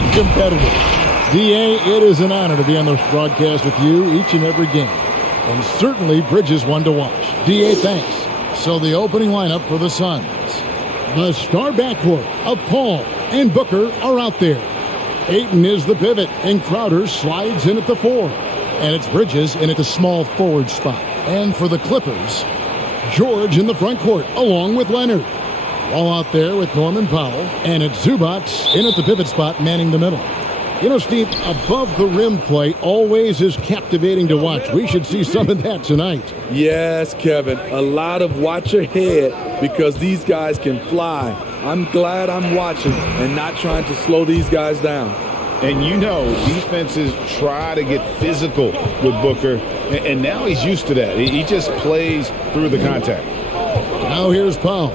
stay competitive. D.A., it is an honor to be on this broadcast with you each and every game. And certainly Bridges one to watch. D.A., thanks. So the opening lineup for the Suns. The star backcourt of Paul and Booker are out there. Ayton is the pivot, and Crowder slides in at the 4. And it's Bridges in at the small forward spot. And for the Clippers, George in the front court, along with Leonard. All out there with Norman Powell, and it's Zubac in at the pivot spot, manning the middle. You know, Steve, above the rim play always is captivating to watch. We should see some of that tonight. Yes, Kevin, a lot of watch ahead because these guys can fly. I'm glad I'm watching and not trying to slow these guys down. And you know, defenses try to get physical with Booker, and now he's used to that. He just plays through the contact. Now here's Powell.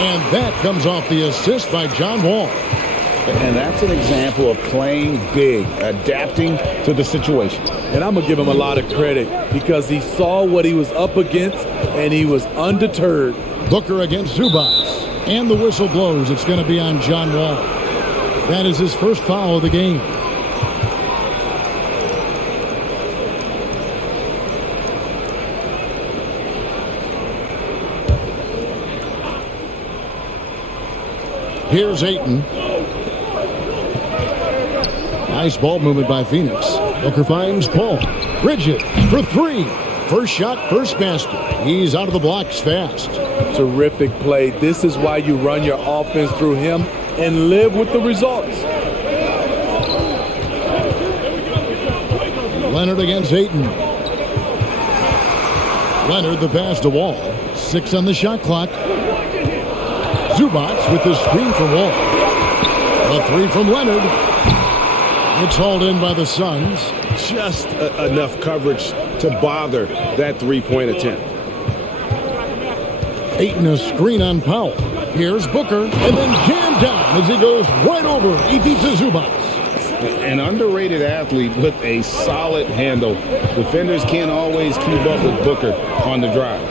And that comes off the assist by John Wall. And that's an example of playing big, adapting to the situation. And I'm going to give him a lot of credit because he saw what he was up against, and he was undeterred. Booker against Zubac. And the whistle blows. It's going to be on John Wall. That is his first foul of the game. Here's Ayton. Nice ball movement by Phoenix. Booker finds Paul. Bridges for 3. First shot, first basket. He's out of the blocks fast. Terrific play. This is why you run your offense through him and live with the results. Leonard against Ayton. Leonard the pass to Wall. 6 on the shot clock. Zubac with the screen for Wall. A 3 from Leonard. It's hauled in by the Suns. Just enough coverage to bother that three-point attempt. Ayton a screen on Powell. Here's Booker, and then jammed down as he goes right over. He beats Zubac. An underrated athlete with a solid handle. Defenders can't always keep up with Booker on the drive.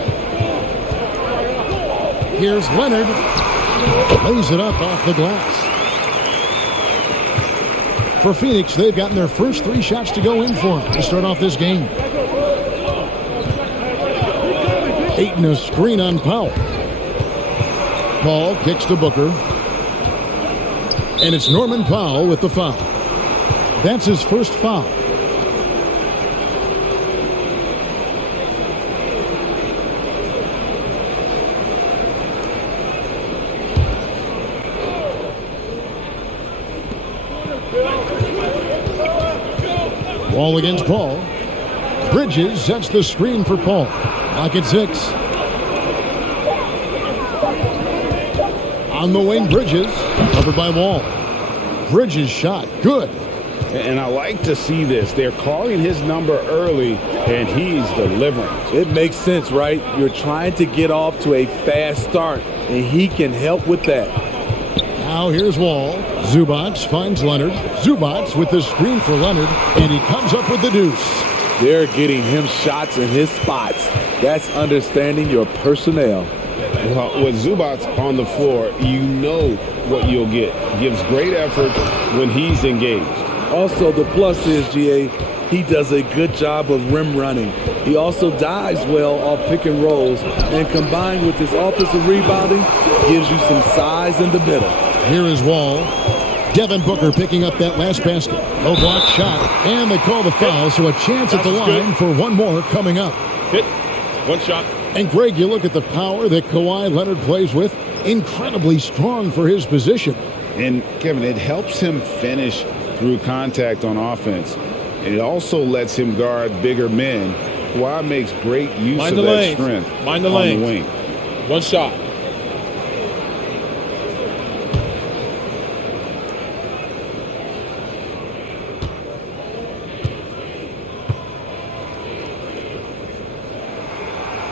Here's Leonard. Lays it up off the glass. For Phoenix, they've gotten their first 3 shots to go in for him to start off this game. Ayton a screen on Powell. Paul kicks to Booker. And it's Norman Powell with the foul. That's his first foul. Wall against Paul. Bridges sets the screen for Paul. Lock at 6. On the wing, Bridges. Covered by Wall. Bridges shot. Good. And I like to see this. They're calling his number early, and he's delivering. It makes sense, right? You're trying to get off to a fast start, and he can help with that. Now here's Wall. Zubac finds Leonard. Zubac with the screen for Leonard, and he comes up with the deuce. They're getting him shots in his spots. That's understanding your personnel. Well, with Zubac on the floor, you know what you'll get. Gives great effort when he's engaged. Also, the plus is, GA, he does a good job of rim running. He also dives well off pick and rolls, and combined with his offensive rebounding, gives you some size in the middle. Here is Wall. Devin Booker picking up that last basket. Low block shot, and they call the foul, so a chance at the line for one more coming up. Hit. One shot. And Greg, you look at the power that Kawhi Leonard plays with. Incredibly strong for his position. And, Kevin, it helps him finish through contact on offense. It also lets him guard bigger men. Kawhi makes great use of that strength on the wing. One shot.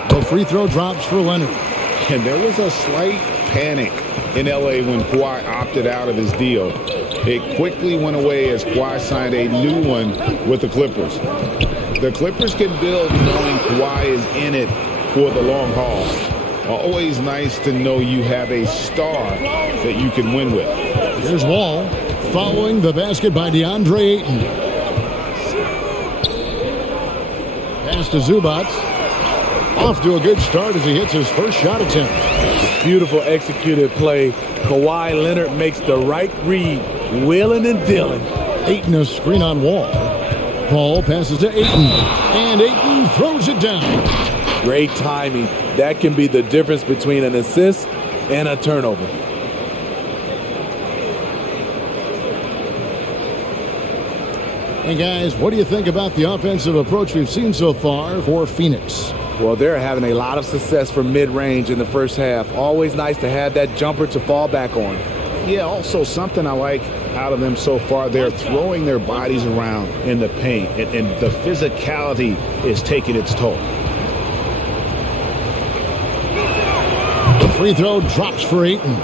The free throw drops for Leonard. And there was a slight panic in L.A. when Kawhi opted out of his deal. It quickly went away as Kawhi signed a new one with the Clippers. The Clippers can build knowing Kawhi is in it for the long haul. Always nice to know you have a star that you can win with. Here's Wall following the basket by DeAndre Ayton. Pass to Zubac. Off to a good start as he hits his first shot attempt. Beautiful executed play. Kawhi Leonard makes the right read, wheeling and dealing. Ayton a screen on Wall. Paul passes to Ayton, and Ayton throws it down. Great timing. That can be the difference between an assist and a turnover. And guys, what do you think about the offensive approach we've seen so far for Phoenix? Well, they're having a lot of success from mid-range in the first half. Always nice to have that jumper to fall back on. Yeah, also something I like out of them so far, they're throwing their bodies around in the paint, and the physicality is taking its toll. The free throw drops for Ayton.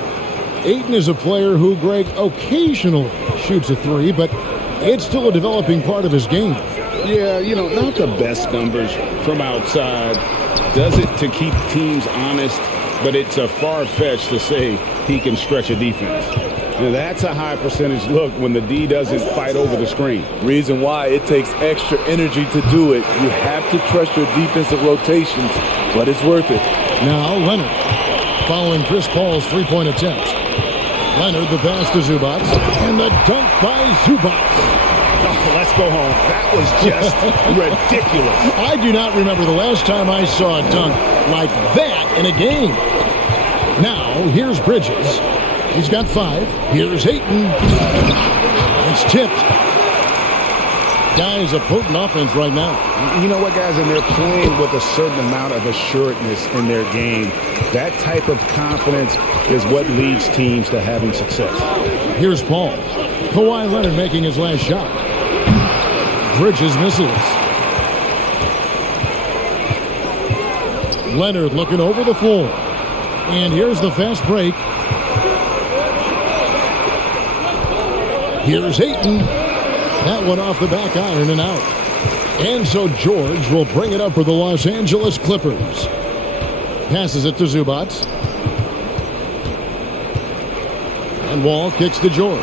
Ayton is a player who, Greg, occasionally shoots a three, but it's still a developing part of his game. Yeah, not the best numbers from outside. Does it to keep teams honest, but it's a far-fetched to say he can stretch a defense. Now, that's a high percentage look when the D doesn't fight over the screen. Reason why it takes extra energy to do it. You have to trust your defensive rotations, but it's worth it. Now Leonard following Chris Paul's three-point attempt. Leonard the pass to Zubac, and the dunk by Zubac. Oh, let's go home. That was just ridiculous. I do not remember the last time I saw a dunk like that in a game. Now, here's Bridges. He's got 5. Here's Ayton. It's tipped. Guys, a potent offense right now. You know what, guys? And they're playing with a certain amount of assuredness in their game. That type of confidence is what leads teams to having success. Here's Paul. Kawhi Leonard making his last shot. Bridges misses. Leonard looking over the floor. And here's the fast break. Here's Ayton. That one off the back iron and out. And so George will bring it up for the Los Angeles Clippers. Passes it to Zubac. And Wall kicks to George.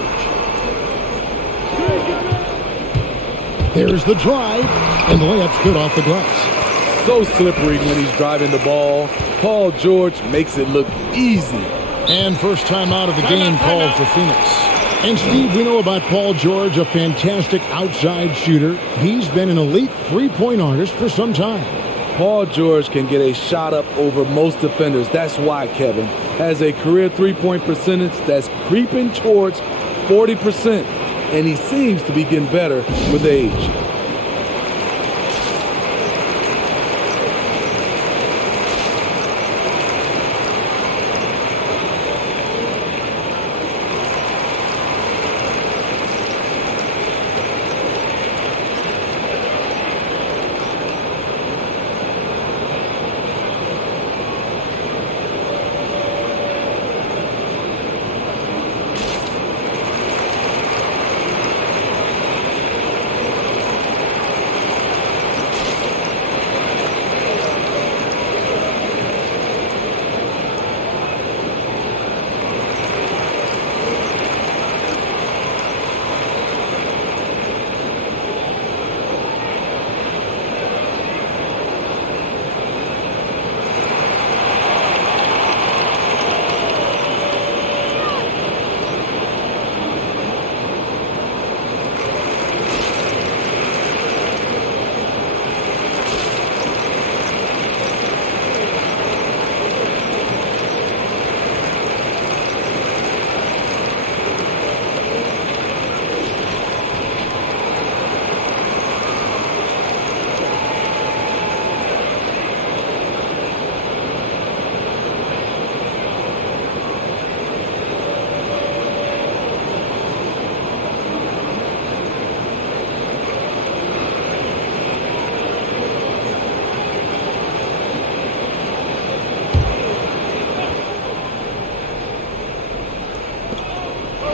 There's the drive, and the layup's good off the glass. So slippery when he's driving the ball. Paul George makes it look easy. And first time out of the game called for Phoenix. And Steve, we know about Paul George, a fantastic outside shooter. He's been an elite three-point artist for some time. Paul George can get a shot up over most defenders. That's why Kevin has a career three-point percentage that's creeping towards 40%. And he seems to be getting better with age.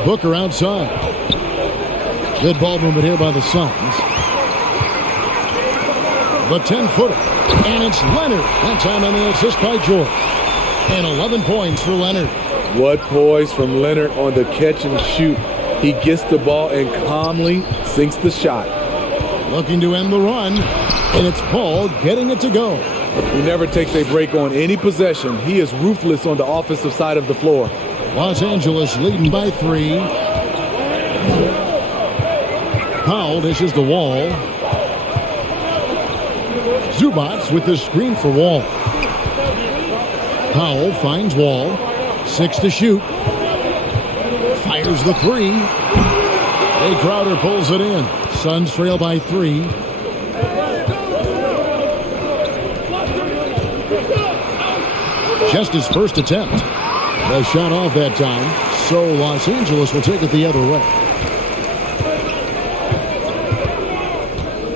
Booker outside. Good ball movement here by the Suns. The 10-footer. And it's Leonard. That time on the assist by George. And 11 points for Leonard. What poise from Leonard on the catch and shoot. He gets the ball and calmly sinks the shot. Looking to end the run, and it's Paul getting it to go. He never takes a break on any possession. He is ruthless on the offensive side of the floor. Los Angeles leading by 3. Powell dishes the Wall. Zubac with the screen for Wall. Powell finds Wall. 6 to shoot. Fires the 3. Jay Crowder pulls it in. Suns trail by 3. Just his first attempt. The shot off that time. So Los Angeles will take it the other way.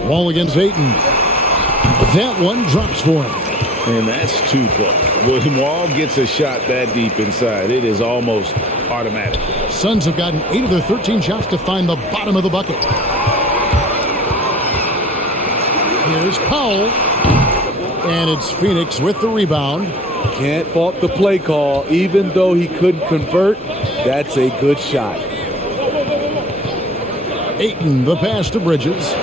Wall against Ayton. That one drops for him. And that's 2 points. When Wall gets a shot that deep inside, it is almost automatic. Suns have gotten 8 of their 13 shots to find the bottom of the bucket. Here's Powell. And it's Phoenix with the rebound. Can't fault the play call. Even though he couldn't convert, that's a good shot. Ayton, the pass to Bridges.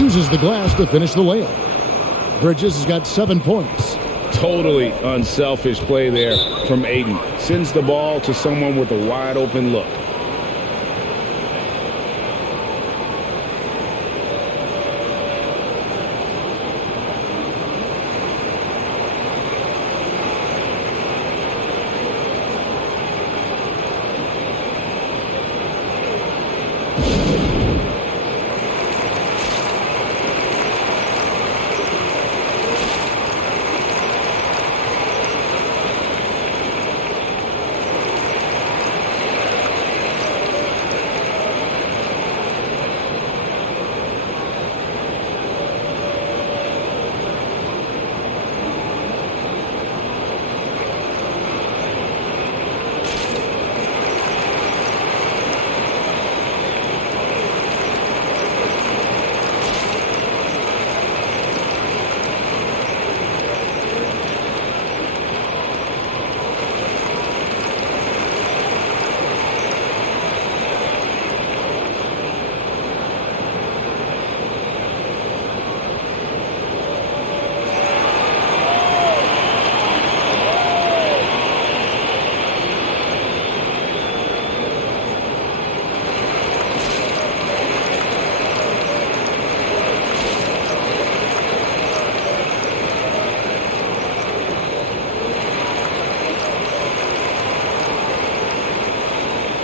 Uses the glass to finish the layup. Bridges has got 7 points. Totally unselfish play there from Ayton. Sends the ball to someone with a wide open look.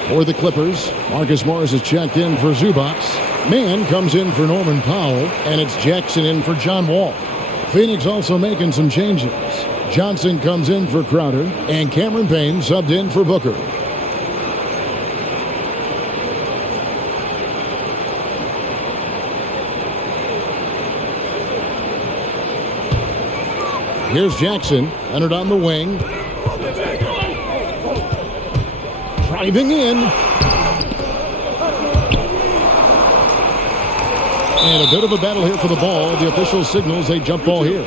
For the Clippers, Marcus Morris is checked in for Zubac. Mann comes in for Norman Powell, and it's Jackson in for John Wall. Phoenix also making some changes. Johnson comes in for Crowder, and Cameron Payne subbed in for Booker. Here's Jackson, entered on the wing. Driving in. And a bit of a battle here for the ball. The official signals a jump ball here.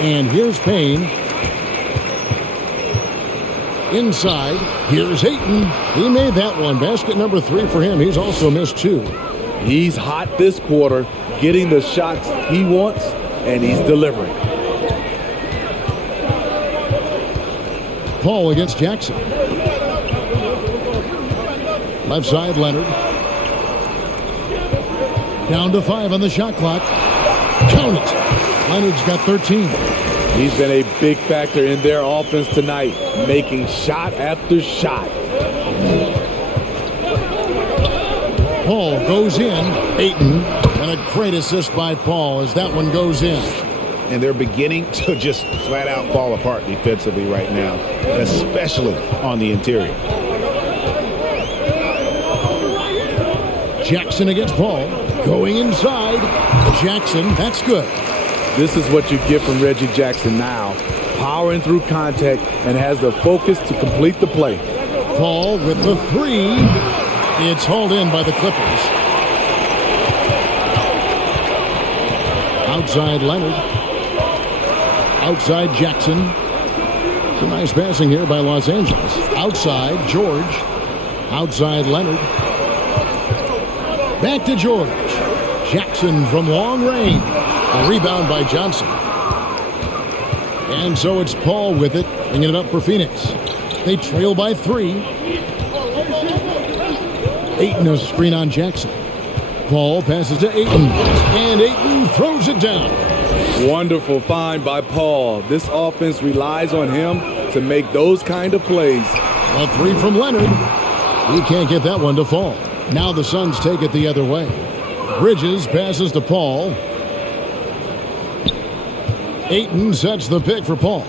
And here's Payne. Inside. Here's Ayton. He made that one. Basket number 3 for him. He's also missed 2. He's hot this quarter, getting the shots he wants, and he's delivering. Paul against Jackson. Left side, Leonard. Down to 5 on the shot clock. Count it. Leonard's got 13. He's been a big factor in their offense tonight, making shot after shot. Paul goes in. Ayton. And a great assist by Paul as that one goes in. And they're beginning to just flat out fall apart defensively right now, especially on the interior. Jackson against Paul. Going inside. Jackson. That's good. This is what you get from Reggie Jackson now. Powering through contact and has the focus to complete the play. Paul with the 3. It's hauled in by the Clippers. Outside Leonard. Outside Jackson. Some nice passing here by Los Angeles. Outside George. Outside Leonard. Back to George. Jackson from long range. A rebound by Johnson. And so it's Paul with it, bringing it up for Phoenix. They trail by 3. Ayton a screen on Jackson. Paul passes to Ayton, and Ayton throws it down. Wonderful find by Paul. This offense relies on him to make those kind of plays. A 3 from Leonard. He can't get that one to fall. Now the Suns take it the other way. Bridges passes to Paul. Ayton sets the pick for Paul.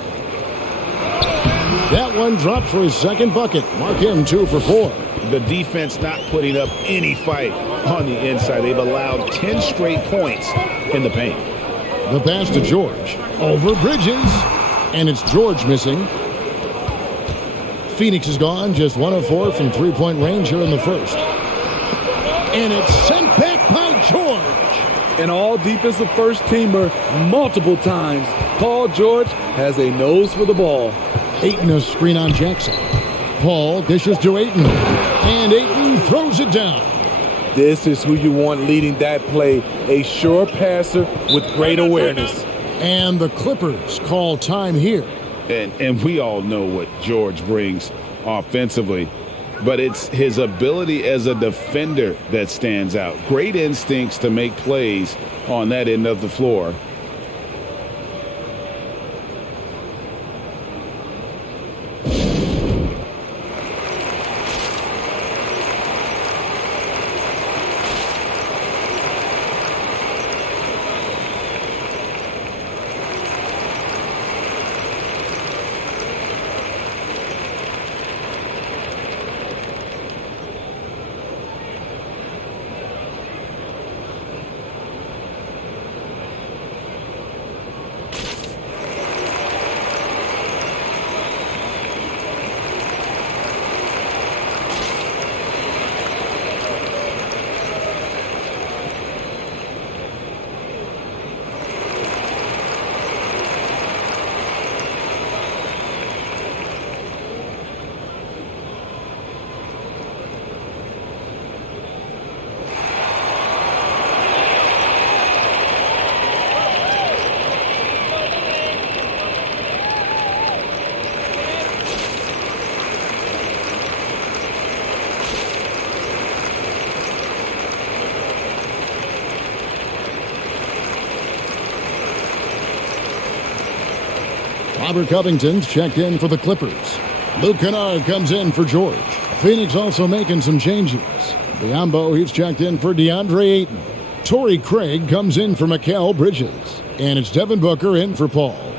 That one dropped for his second bucket. Mark him 2 for 4. The defense not putting up any fight on the inside. They've allowed 10 straight points in the paint. The pass to George. Over Bridges. And it's George missing. Phoenix is gone. Just 1 of 4 from three-point range here in the first. And it's sent back by George. An all-defensive first-teamer multiple times. Paul George has a nose for the ball. Ayton a screen on Jackson. Paul dishes to Ayton. And Ayton throws it down. This is who you want leading that play. A sure passer with great awareness. And the Clippers call time here. And we all know what George brings offensively. But it's his ability as a defender that stands out. Great instincts to make plays on that end of the floor. Robert Covington's checked in for the Clippers. Luke Kennard comes in for George. Phoenix also making some changes. Biombo, he's checked in for DeAndre Ayton. Torrey Craig comes in for Mikal Bridges. And it's Devin Booker in for Paul.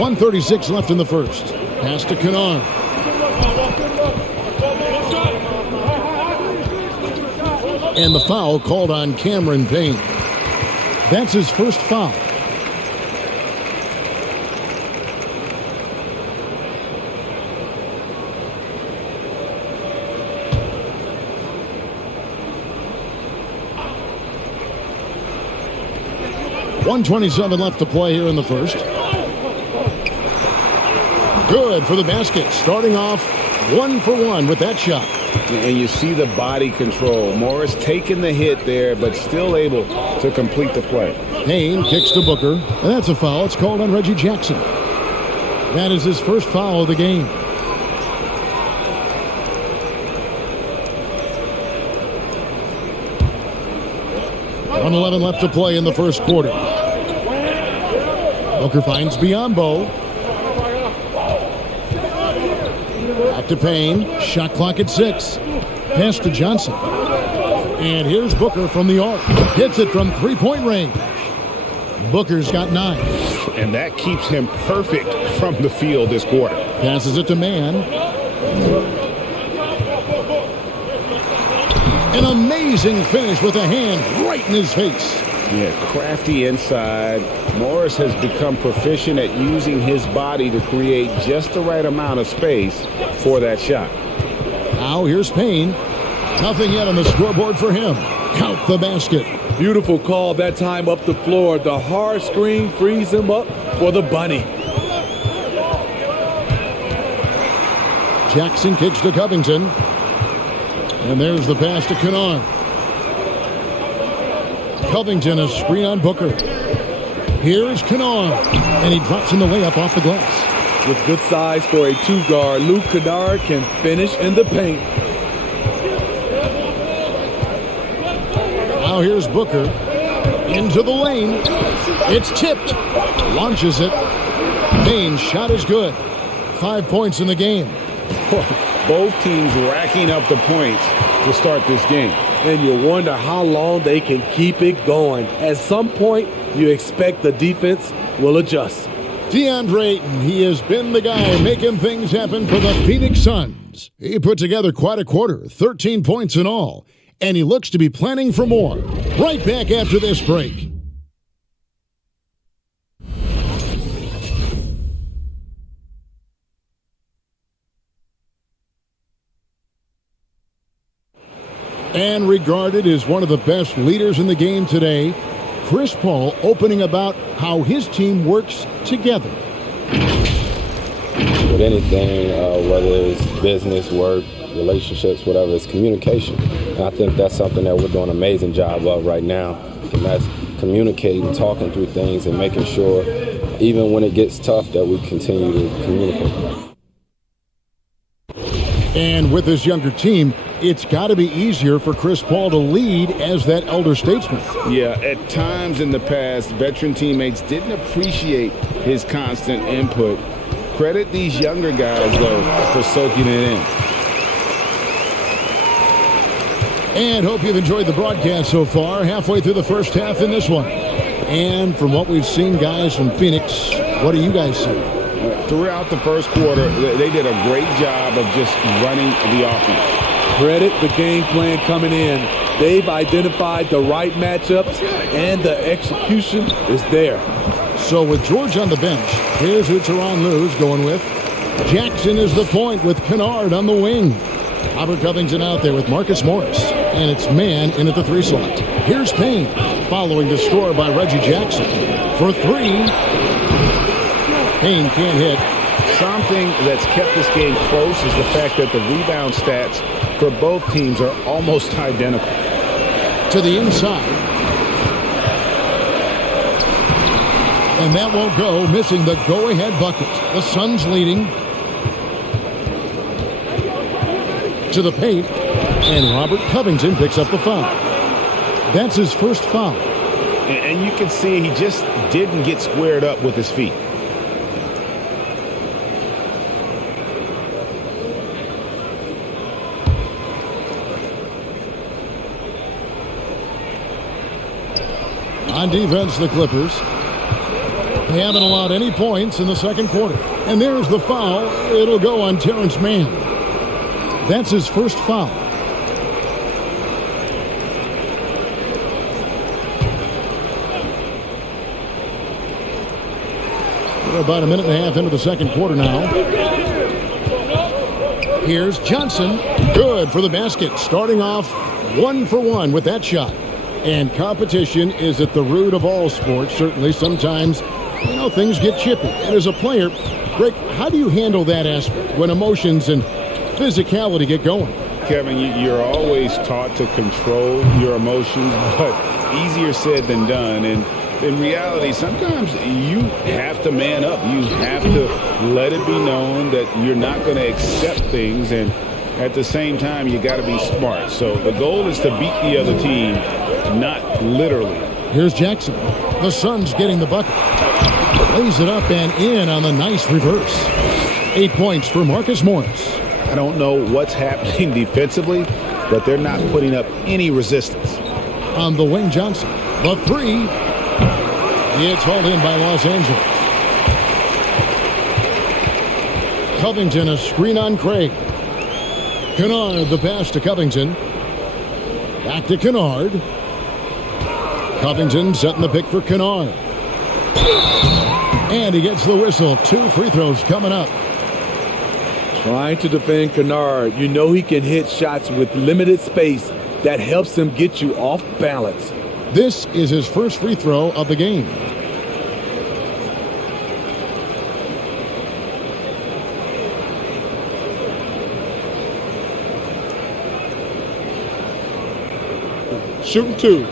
.136 left in the first. Pass to Kennard. And the foul called on Cameron Payne. That's his first foul. .127 left to play here in the first. Good for the basket. Starting off 1 for 1 with that shot. And you see the body control. Morris taking the hit there, but still able to complete the play. Payne kicks to Booker, and that's a foul. It's called on Reggie Jackson. That is his first foul of the game. .111 left to play in the first quarter. Booker finds Biombo. Back to Payne. Shot clock at 6. Pass to Johnson. And here's Booker from the arc. Hits it from three-point range. Booker's got 9. And that keeps him perfect from the field this quarter. Passes it to Mann. An amazing finish with a hand right in his face. Yeah, crafty inside. Morris has become proficient at using his body to create just the right amount of space for that shot. Now here's Payne. Nothing yet on the scoreboard for him. Count the basket. Beautiful call that time up the floor. The hard screen frees him up for the bunny. Jackson kicks to Covington. And there's the pass to Kennard. Covington, a screen on Booker. Here's Kennard. And he drops in the layup off the glass. With good size for a two-guard, Luke Kennard can finish in the paint. Now here's Booker. Into the lane. It's tipped. Launches it. Payne's shot is good. 5 points in the game. Both teams racking up the points to start this game. And you wonder how long they can keep it going. At some point, you expect the defense will adjust. DeAndre Ayton, he has been the guy making things happen for the Phoenix Suns. He put together quite a quarter, 13 points in all, and he looks to be planning for more. Right back after this break. And regarded as one of the best leaders in the game today, Chris Paul opening about how his team works together. With anything, whether it's business, work, relationships, whatever, it's communication. And I think that's something that we're doing an amazing job of right now. And that's communicating, talking through things, and making sure, even when it gets tough, that we continue to communicate. And with his younger team, it's got to be easier for Chris Paul to lead as that elder statesman. Yeah, at times in the past, veteran teammates didn't appreciate his constant input. Credit these younger guys, though, for soaking it in. And hope you've enjoyed the broadcast so far, halfway through the first half in this one. And from what we've seen, guys, from Phoenix, what do you guys see? Throughout the first quarter, they did a great job of just running the offense. Credit the game plan coming in. They've identified the right matchups, and the execution is there. So with George on the bench, here's who Tyronn Lue's going with. Jackson is the point with Kennard on the wing. Robert Covington out there with Marcus Morris. And it's man in at the 3 slot. Here's Payne, following the score by Reggie Jackson. For 3. Payne can't hit. Something that's kept this game close is the fact that the rebound stats for both teams are almost identical. To the inside. And that won't go, missing the go-ahead bucket. The Suns leading. To the paint. And Robert Covington picks up the foul. That's his first foul. And you can see he just didn't get squared up with his feet. On defense, the Clippers. They haven't allowed any points in the second quarter. And there's the foul. It'll go on Terrence Mann. That's his first foul. We're about a minute and a half into the second quarter now. Here's Johnson. Good for the basket. Starting off 1 for 1 with that shot. And competition is at the root of all sports. Certainly, sometimes, things get chippy. And as a player, Greg, how do you handle that aspect when emotions and physicality get going? Kevin, you're always taught to control your emotions, but easier said than done. And in reality, sometimes you have to man up. You have to let it be known that you're not going to accept things. And at the same time, you got to be smart. So the goal is to beat the other team, not literally. Here's Jackson. The Suns getting the bucket. Lays it up and in on the nice reverse. 8 points for Marcus Morris. I don't know what's happening defensively, but they're not putting up any resistance. On the wing, Johnson. The 3. It's hauled in by Los Angeles. Covington, a screen on Craig. Kennard, the pass to Covington. Back to Kennard. Covington setting the pick for Kennard. And he gets the whistle. 2 free throws coming up. Trying to defend Kennard. You know he can hit shots with limited space. That helps him get you off balance. This is his first free throw of the game. Shooting 2.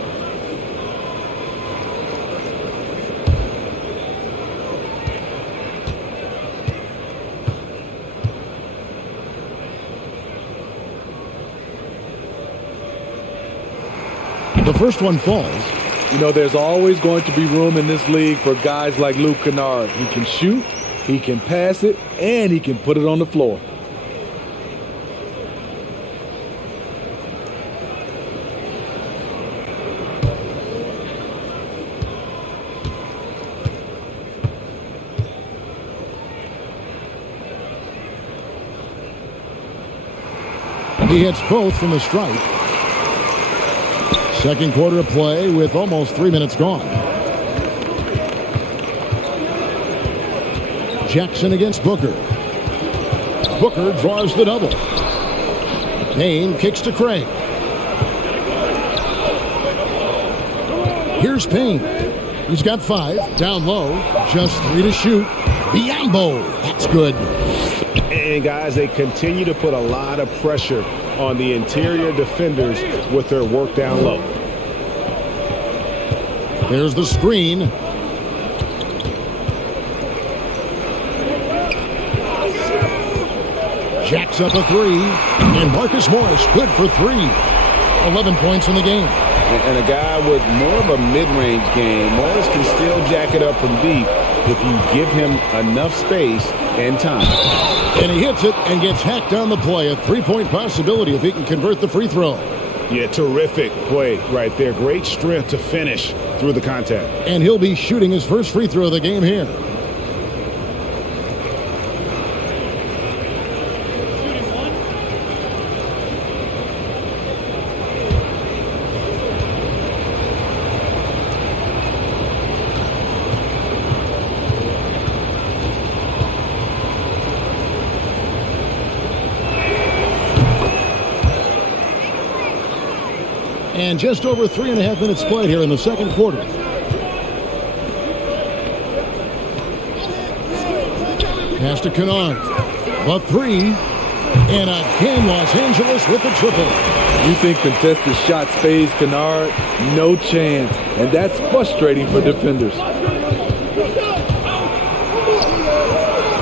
The first one falls. You know, there's always going to be room in this league for guys like Luke Kennard. He can shoot, he can pass it, and he can put it on the floor. He hits both from the stripe. Second quarter of play with almost 3 minutes gone. Jackson against Booker. Booker draws the double. Payne kicks to Craig. Here's Payne. He's got 5. Down low. Just 3 to shoot. Biombo. That's good. And guys, they continue to put a lot of pressure on the interior defenders with their work down low. There's the screen. Jacks up a 3. And Marcus Morris good for 3. 11 points in the game. And a guy with more of a mid-range game, Morris can still jack it up from deep if you give him enough space and time. And he hits it and gets hacked on the play. A 3-point possibility if he can convert the free throw. Yeah, terrific play right there. Great strength to finish through the contact. And he'll be shooting his first free throw of the game here. And just over 3.5 minutes played here in the second quarter. Pass to Kennard. A 3. And again, Los Angeles with the triple. You think contested shot phase Kennard? No chance. And that's frustrating for defenders.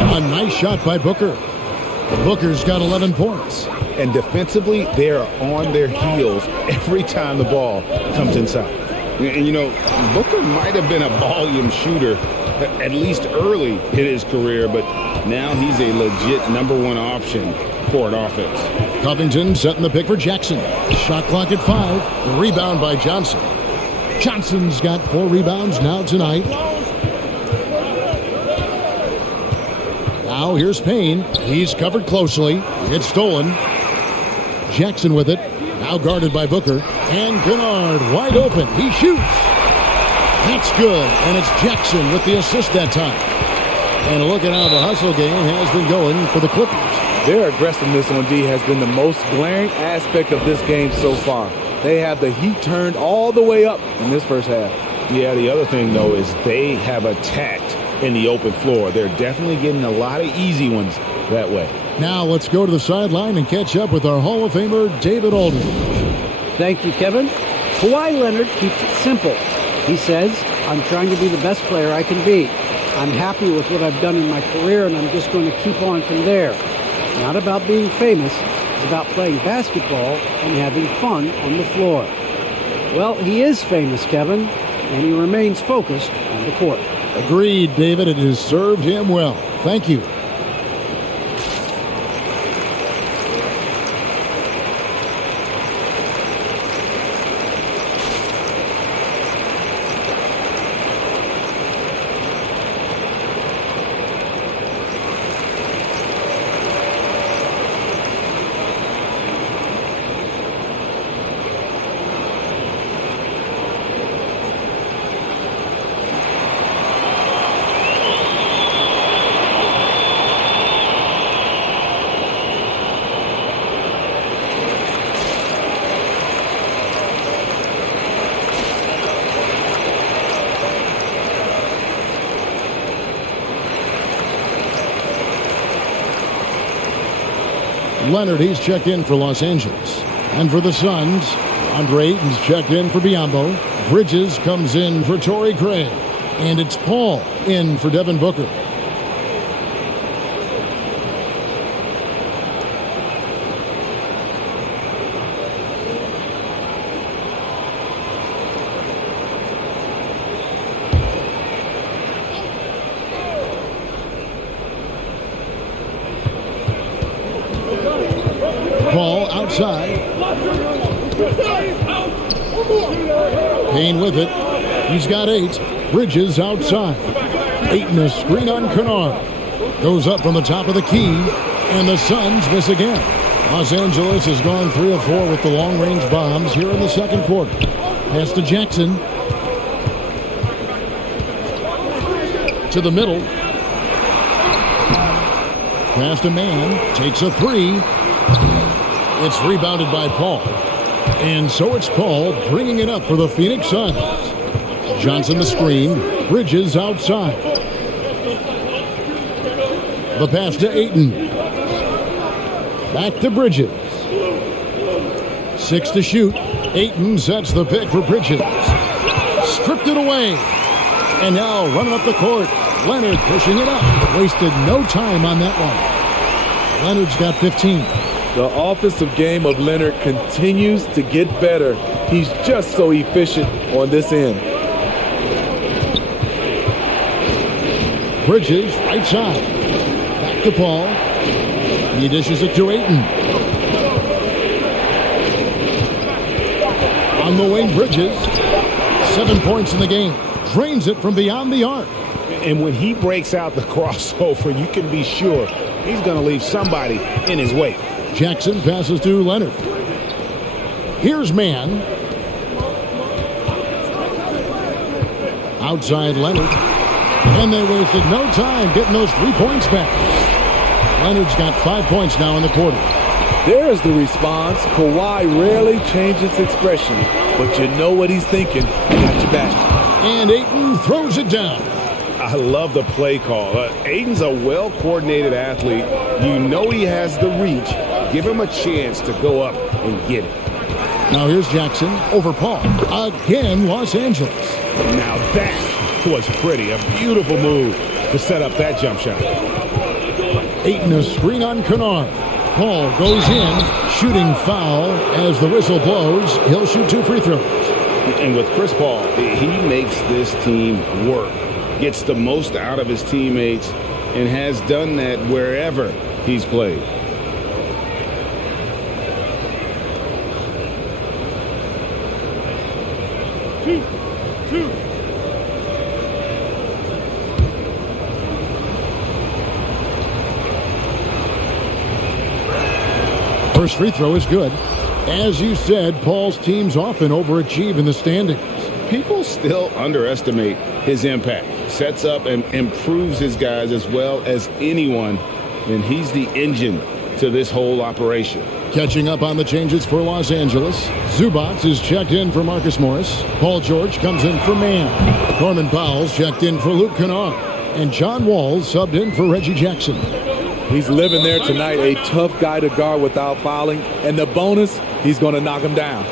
A nice shot by Booker. Booker's got 11 points. And defensively, they are on their heels every time the ball comes inside. And, you know, Booker might have been a volume shooter, at least early in his career, but now he's a legit #1 option for an offense. Covington setting the pick for Jackson. Shot clock at 5. Rebound by Johnson. Johnson's got 4 rebounds now tonight. Now here's Payne. He's covered closely. It's stolen. Jackson with it. Now guarded by Booker. And Kennard wide open. He shoots. That's good. And it's Jackson with the assist that time. And look at how the hustle game has been going for the Clippers. Their aggressiveness on D has been the most glaring aspect of this game so far. They have the heat turned all the way up in this first half. Yeah, the other thing, though, is they have attacked in the open floor. They're definitely getting a lot of easy ones that way. Now let's go to the sideline and catch up with our Hall of Famer, David Aldridge. Thank you, Kevin. Kawhi Leonard keeps it simple. He says, I'm trying to be the best player I can be. I'm happy with what I've done in my career, and I'm just going to keep on from there. It's not about being famous. It's about playing basketball and having fun on the floor. Well, he is famous, Kevin, and he remains focused on the court. Agreed, David. It has served him well. Thank you. Leonard, he's checked in for Los Angeles. And for the Suns, Andre Ayton's checked in for Biyombo. Bridges comes in for Torrey Craig. And it's Paul in for Devin Booker. Paul outside. Payne with it. He's got 8. Bridges outside. Ayton a screen on Kennard. Goes up from the top of the key. And the Suns miss again. Los Angeles has gone 3 of 4 with the long-range bombs here in the second quarter. Pass to Jackson. To the middle. Pass to Mann. Takes a 3. It's rebounded by Paul. And so it's Paul bringing it up for the Phoenix Suns. Johnson the screen. Bridges outside. The pass to Ayton. Back to Bridges. 6 to shoot. Ayton sets the pick for Bridges. Stripped it away. And now running up the court. Leonard pushing it up. Wasted no time on that one. Leonard's got 15. The offensive game of Leonard continues to get better. He's just so efficient on this end. Bridges, right side. Back to Paul. He dishes it to Ayton. On the wing, Bridges. 7 points in the game. Drains it from beyond the arc. And when he breaks out the crossover, you can be sure he's going to leave somebody in his way. Jackson passes to Leonard. Here's Mann. Outside Leonard. And they wasted no time getting those 3 points back. Leonard's got 5 points now in the quarter. There's the response. Kawhi rarely changes expression, but you know what he's thinking. Got your back. And Ayton throws it down. I love the play call. Ayton's a well-coordinated athlete. You know he has the reach. Give him a chance to go up and get it. Now here's Jackson over Paul. Again, Los Angeles. Now that was pretty. A beautiful move to set up that jump shot. Ayton a screen on Kennard. Paul goes in, shooting foul as the whistle blows. He'll shoot 2 free throws. And with Chris Paul, he makes this team work. Gets the most out of his teammates and has done that wherever he's played. First free throw is good. As you said, Paul's teams often overachieve in the standings. People still underestimate his impact. Sets up and improves his guys as well as anyone, and he's the engine to this whole operation. Catching up on the changes for Los Angeles. Zubac is checked in for Marcus Morris. Paul George comes in for Mann. Norman Powell's checked in for Luke Kennard. And John Wall's subbed in for Reggie Jackson. He's living there tonight, a tough guy to guard without fouling. And the bonus, he's going to knock him down.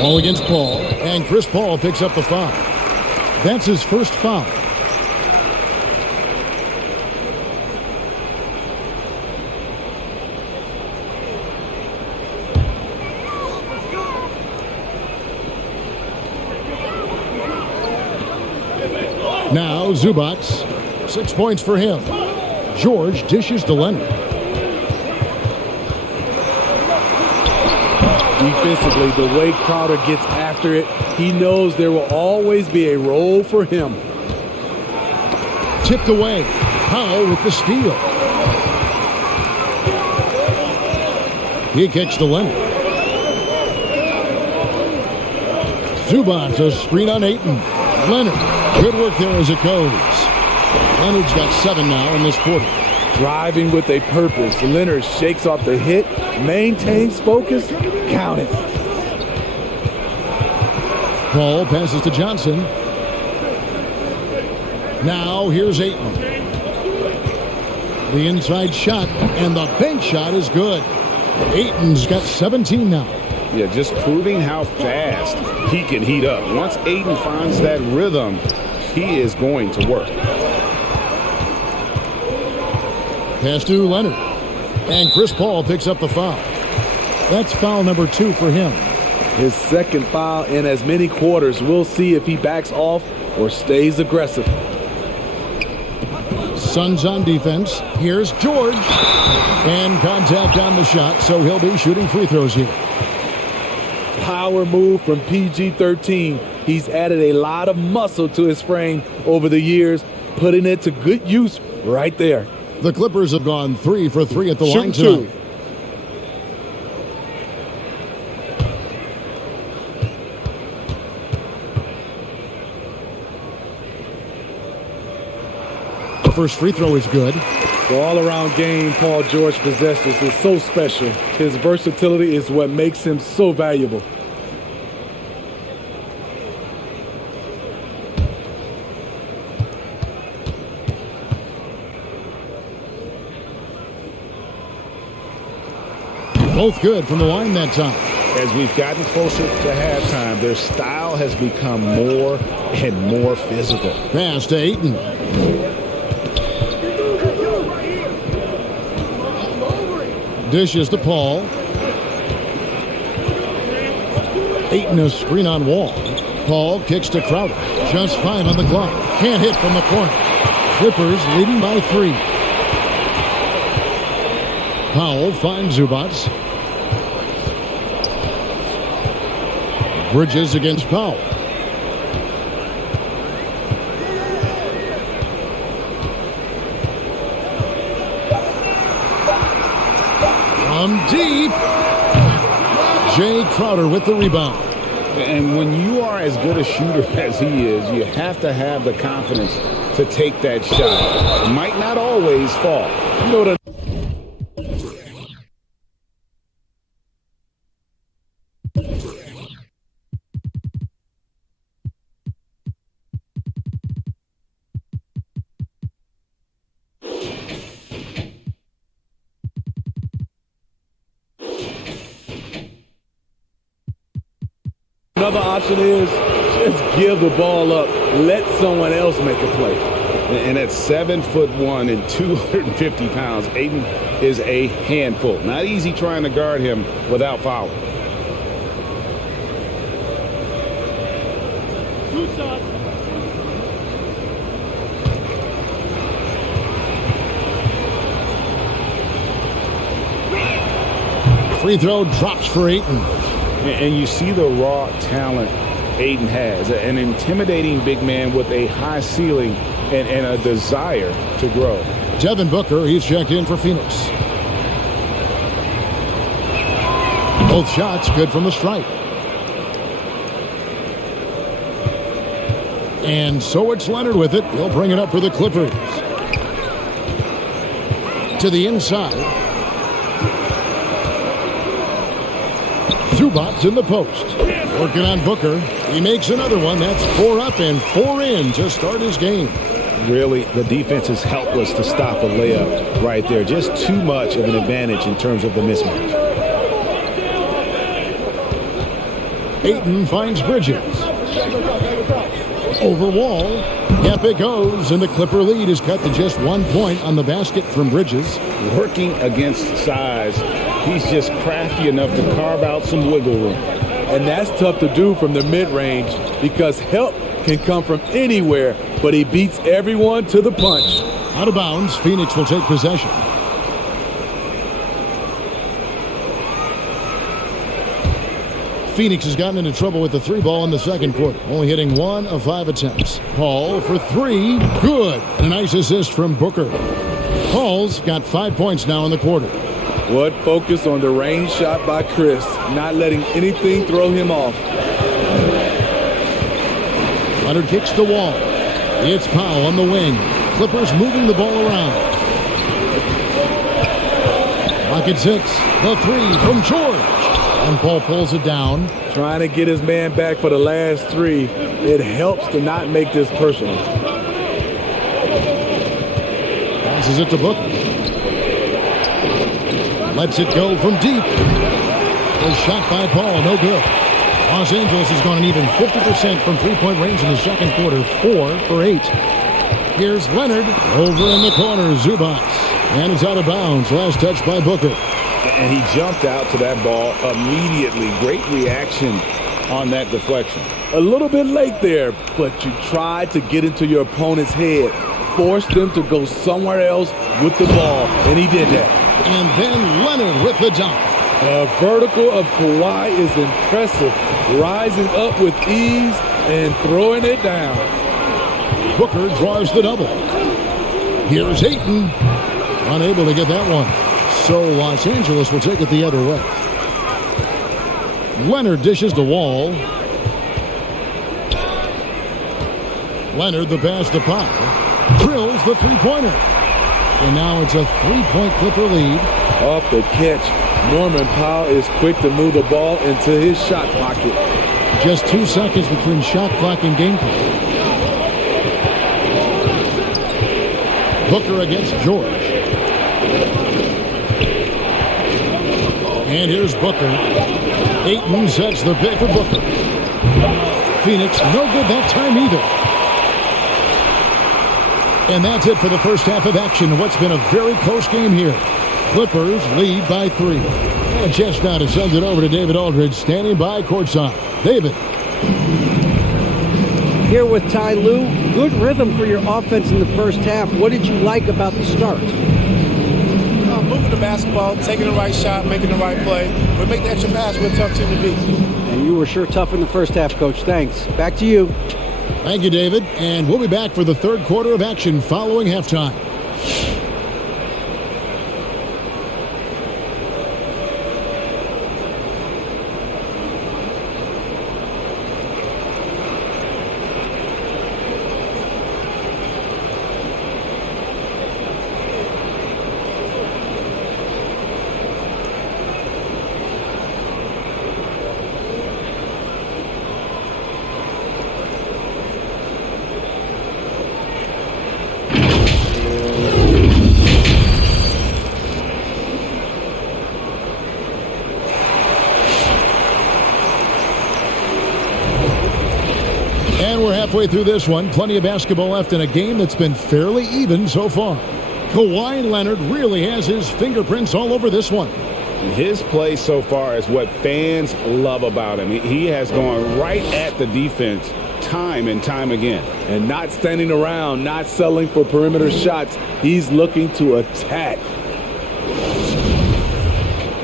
Ball against Paul, and Chris Paul picks up the foul. That's his first foul. Now Zubac, 6 points for him. George dishes to Leonard. Defensively, the way Crowder gets after it, he knows there will always be a role for him. Tipped away. Powell with the steal. He kicks to Leonard. Zubac, a screen on Ayton. Leonard, good work there as it goes. Leonard's got 7 now in this quarter. Driving with a purpose. Leonard shakes off the hit, maintains focus, count it. Paul passes to Johnson. Now here's Ayton. The inside shot, and the bank shot is good. Ayton's got 17 now. Yeah, just proving how fast he can heat up. Once Ayton finds that rhythm, he is going to work. Pass to Leonard. And Chris Paul picks up the foul. That's foul number 2 for him. His second foul in as many quarters. We'll see if he backs off or stays aggressive. Suns on defense. Here's George. And contact on the shot, so he'll be shooting free throws here. Power move from PG-13. He's added a lot of muscle to his frame over the years, putting it to good use right there. The Clippers have gone 3 for 3 at the line Shooting tonight. 2. The first free throw is good. The all-around game Paul George possesses is so special. His versatility is what makes him so valuable. Both good from the line that time. As we've gotten closer to halftime, their style has become more and more physical. Pass to Ayton. Dishes to Paul. Ayton a screen on Wall. Paul kicks to Crowder. Just 5 on the clock. Can't hit from the corner. Clippers leading by 3. Powell finds Zubac. Bridges against Powell. From deep. Jay Crowder with the rebound. And when you are as good a shooter as he is, you have to have the confidence to take that shot. It might not always fall. You know the Another option is just give the ball up. Let someone else make a play. And at 7'1" and 250 pounds, Ayton is a handful. Not easy trying to guard him without fouling. Free throw drops for Ayton. And you see the raw talent Ayton has. An intimidating big man with a high ceiling and a desire to grow. Devin Booker, he's checked in for Phoenix. Both shots good from the stripe. And so it's Leonard with it. He'll bring it up for the Clippers. To the inside. Zubac in the post. Working on Booker. He makes another one. That's 4 up and 4 in to start his game. Really, the defense is helpless to stop a layup right there. Just too much of an advantage in terms of the mismatch. Ayton finds Bridges. Over Wall. Yep, it goes, and the Clipper lead is cut to just 1 point on the basket from Bridges. Working against size, he's just crafty enough to carve out some wiggle room. And that's tough to do from the mid-range because help can come from anywhere, but he beats everyone to the punch. Out of bounds, Phoenix will take possession. Phoenix has gotten into trouble with the 3 ball in the second quarter, only hitting 1 of 5 attempts. Hall for 3, good. And a nice assist from Booker. Hall's got 5 points now in the quarter. What focus on the range shot by Chris, not letting anything throw him off. Leonard kicks the Wall. It's Powell on the wing. Clippers moving the ball around. Pocket 6, the 3 from George. And Paul pulls it down. Trying to get his man back for the last 3. It helps to not make this personal. Passes it to Booker. Lets it go from deep. A shot by Paul, no good. Los Angeles has gone an even 50% from three-point range in the second quarter, 4 for 8. Here's Leonard over in the corner, Zubac. And it's out of bounds. Last touch by Booker. And he jumped out to that ball immediately. Great reaction on that deflection. A little bit late there, but you tried to get into your opponent's head. Force them to go somewhere else with the ball, and he did that. And then Leonard with the dunk. The vertical of Kawhi is impressive, rising up with ease and throwing it down. Booker draws the double. Here's Ayton. Unable to get that one. So Los Angeles will take it the other way. Leonard dishes the Wall. Leonard the pass to Powell. Drills the three-pointer. And now it's a 3-point Clipper lead. Off the catch, Norman Powell is quick to move the ball into his shot pocket. Just 2 seconds between shot clock and game clock. Booker against George. And here's Booker. Ayton sets the pick for Booker. Phoenix, no good that time either. And that's it for the first half of action. What's been a very close game here. Clippers lead by 3. And just now to send it over to David Aldridge, standing by courtside. David. Here with Ty Lue. Good rhythm for your offense in the first half. What did you like about the start? Moving the basketball, taking the right shot, making the right play. We make the extra pass, we're a tough team to beat. And you were sure tough in the first half, Coach. Thanks. Back to you. Thank you, David. And we'll be back for the third quarter of action following halftime. Halfway through this one, plenty of basketball left in a game that's been fairly even so far. Kawhi Leonard really has his fingerprints all over this one. His play so far is what fans love about him. He has gone right at the defense time and time again. And not standing around, not settling for perimeter shots. He's looking to attack.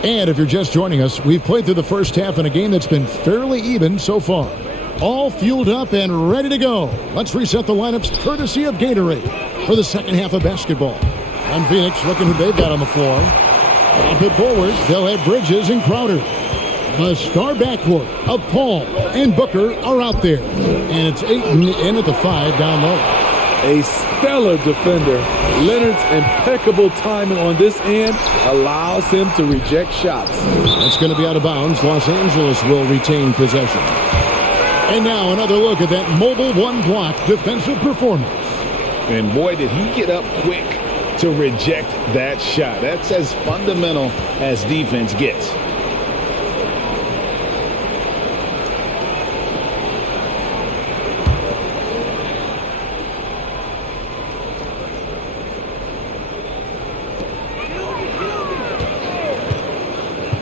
And if you're just joining us, we've played through the first half in a game that's been fairly even so far. All fueled up and ready to go. Let's reset the lineups courtesy of Gatorade for the second half of basketball. And Phoenix looking who they've got on the floor. Up it forward, they'll have Bridges and Crowder. The star backcourt of Paul and Booker are out there. And it's Ayton in at the 5 down low. A stellar defender. Leonard's impeccable timing on this end allows him to reject shots. That's going to be out of bounds. Los Angeles will retain possession. And now another look at that mobile one-block defensive performance. And boy, did he get up quick to reject that shot. That's as fundamental as defense gets.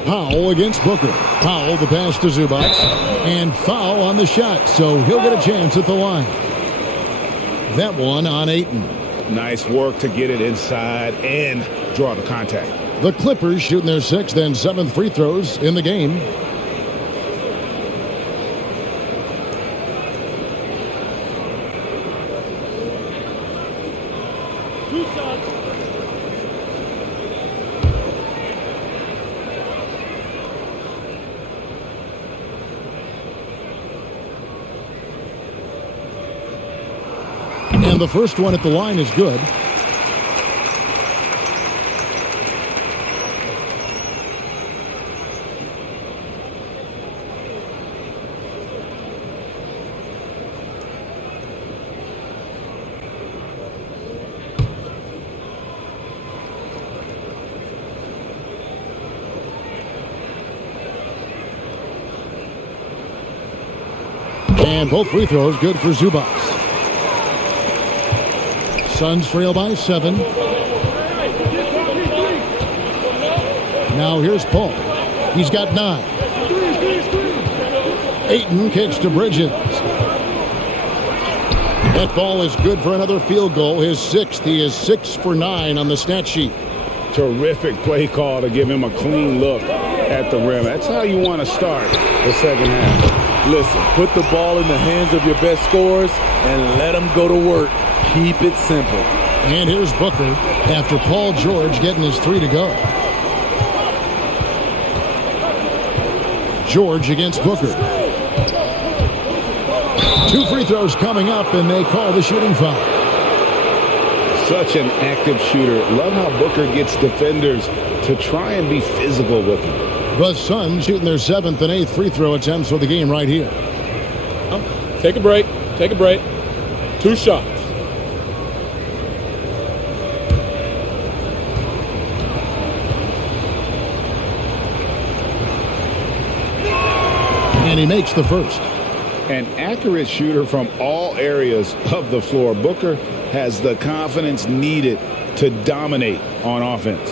Powell against Booker. Powell the pass to Zubac. And foul on the shot, so he'll get a chance at the line. That one on Ayton. Nice work to get it inside and draw the contact. The Clippers shooting their 6th and 7th free throws in the game. And the first one at the line is good. And both free throws good for Zubac. Suns trail by 7. Now here's Paul. He's got 9. Ayton kicks to Bridges. That ball is good for another field goal. His 6th. He is 6 for 9 on the stat sheet. Terrific play call to give him a clean look at the rim. That's how you want to start the second half. Listen, put the ball in the hands of your best scorers and let them go to work. Keep it simple. And here's Booker after Paul George getting his 3 to go. George against Booker. 2 free throws coming up, and they call the shooting foul. Such an active shooter. Love how Booker gets defenders to try and be physical with him. The Suns shooting their 7th and 8th free throw attempts for the game right here. Take a break. Take a break. 2 shots. And he makes the first. An accurate shooter from all areas of the floor. Booker has the confidence needed to dominate on offense.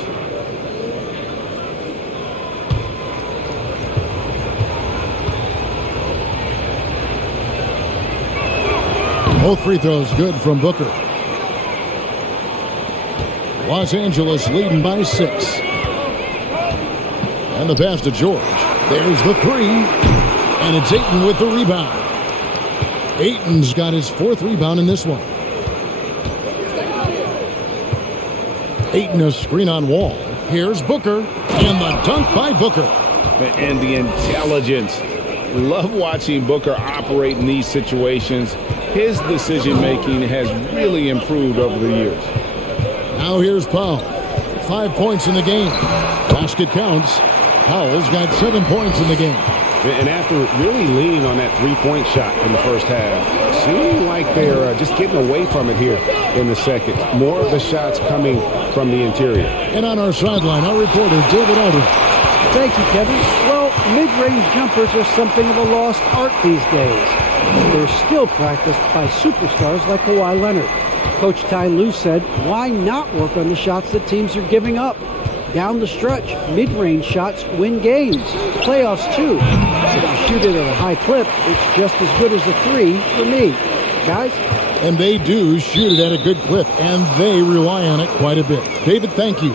Both free throws good from Booker. Los Angeles leading by 6. And the pass to George. There's the 3. And it's Ayton with the rebound. Ayton's got his 4th rebound in this one. Ayton a screen on Wall. Here's Booker. And the dunk by Booker. And the intelligence. Love watching Booker operate in these situations. His decision-making has really improved over the years. Now here's Powell. 5 points in the game. Basket counts. Powell's got 7 points in the game. And after really leaning on that three-point shot in the first half, seeming like they're just getting away from it here in the second. More of the shots coming from the interior. And on our sideline, our reporter, David Aldridge. Thank you, Kevin. Well, mid-range jumpers are something of a lost art these days. They're still practiced by superstars like Kawhi Leonard. Coach Ty Lue said, why not work on the shots that teams are giving up? Down the stretch, mid-range shots win games. Playoffs, too. If you shoot it at a high clip, it's just as good as a 3 for me. Guys? And they do shoot it at a good clip, and they rely on it quite a bit. David, thank you.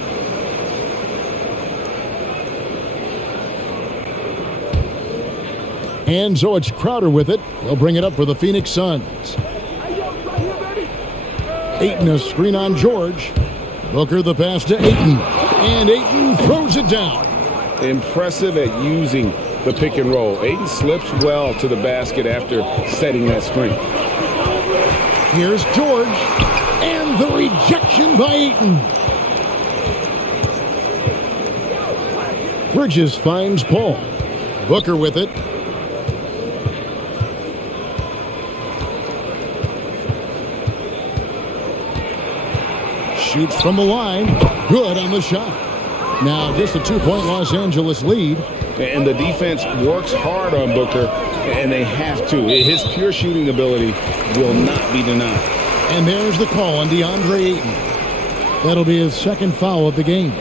And so it's Crowder with it. He'll bring it up for the Phoenix Suns. Ayton a screen on George. Booker the pass to Ayton. And Ayton throws it down. Impressive at using the pick and roll. Ayton slips well to the basket after setting that screen. Here's George. And the rejection by Ayton. Bridges finds Paul. Booker with it. Shoots from the line. Good on the shot. Now just a 2-point Los Angeles lead. And the defense works hard on Booker, and they have to. His pure shooting ability will not be denied. And there's the call on DeAndre Ayton. That'll be his 2nd foul of the game.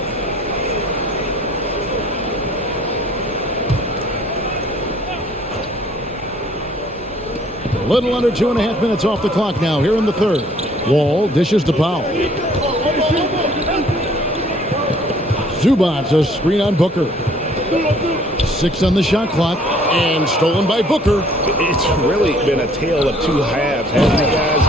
little under 2.5 minutes off the clock now here in the third. Wall dishes to Powell. Zubac, a screen on Booker. 6 on the shot clock, and stolen by Booker. It's really been a tale of two halves, hasn't it, guys?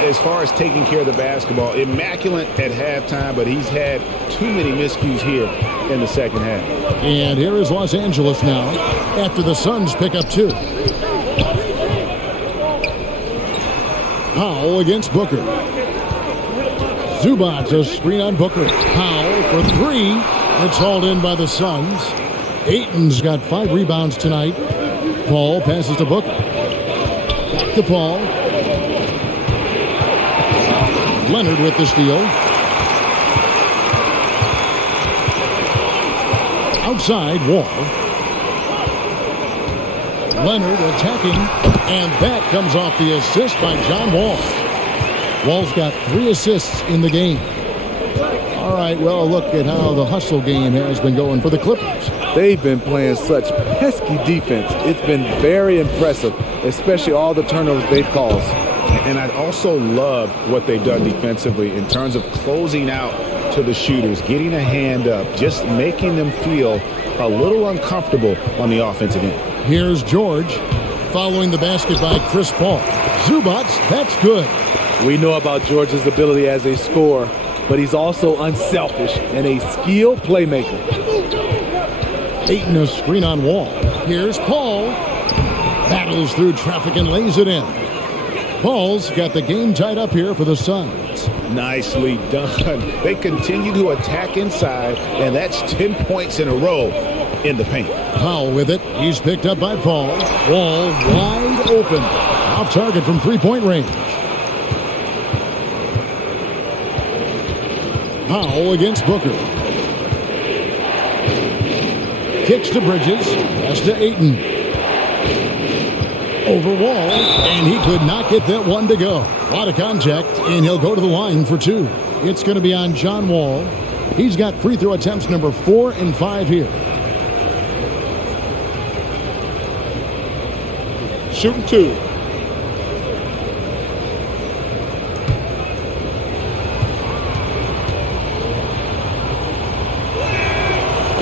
As far as taking care of the basketball, immaculate at halftime, but he's had too many miscues here in the second half. And here is Los Angeles now after the Suns pick up 2. Powell against Booker. Zubac, a screen on Booker. Powell for 3. It's hauled in by the Suns. Ayton's got 5 rebounds tonight. Paul passes to Booker. Back to Paul. Leonard with the steal. Outside, Wall. Leonard attacking, and that comes off the assist by John Wall. Wall's got 3 assists in the game. All right, well, look at how the hustle game has been going for the Clippers. They've been playing such pesky defense. It's been very impressive, especially all the turnovers they've caused. And I also love what they've done defensively in terms of closing out to the shooters, getting a hand up, just making them feel a little uncomfortable on the offensive end. Here's George following the basket by Chris Paul. Zubac, that's good. We know about George's ability as a scorer, but he's also unselfish and a skilled playmaker. Ayton, a screen on Wall. Here's Paul. Battles through traffic and lays it in. Paul's got the game tied up here for the Suns. Nicely done. They continue to attack inside, and that's 10 points in a row in the paint. Powell with it. He's picked up by Paul. Wall wide open. Off target from three-point range. Powell against Booker. Kicks to Bridges. Pass to Ayton. Over Wall, and he could not get that one to go. A lot of contact, and he'll go to the line for 2. It's going to be on John Wall. He's got free throw attempts number 4 and 5 here. Shooting 2.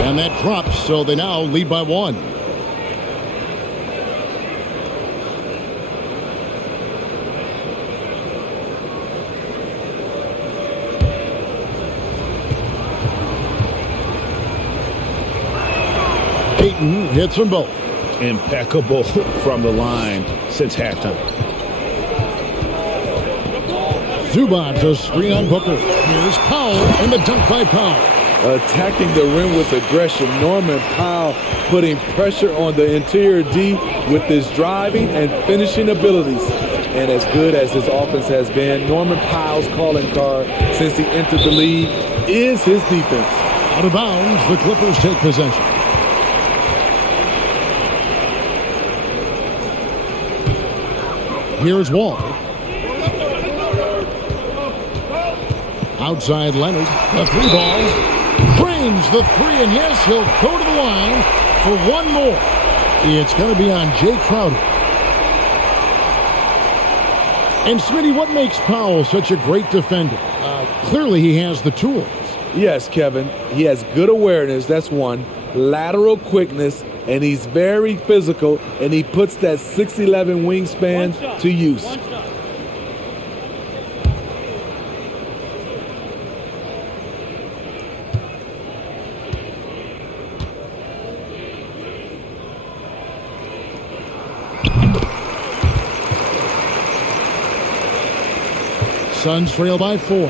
And that drops, so they now lead by 1. Ayton hits them both. Impeccable from the line since halftime. Zubac, a screen on Booker. Here's Powell, and the dunk by Powell. Attacking the rim with aggression. Norman Powell putting pressure on the interior D with his driving and finishing abilities. And as good as his offense has been, Norman Powell's calling card since he entered the league is his defense. Out of bounds, the Clippers take possession. Here's Wall. Outside Leonard. The 3 ball. Drains the 3, and yes, he'll go to the line for 1 more. It's going to be on Jay Crowder. And Smitty, what makes Powell such a great defender? Clearly he has the tools. Yes, Kevin. He has good awareness, that's one. Lateral quickness, and he's very physical, and he puts that 6'11" wingspan to use. Suns trail by 4.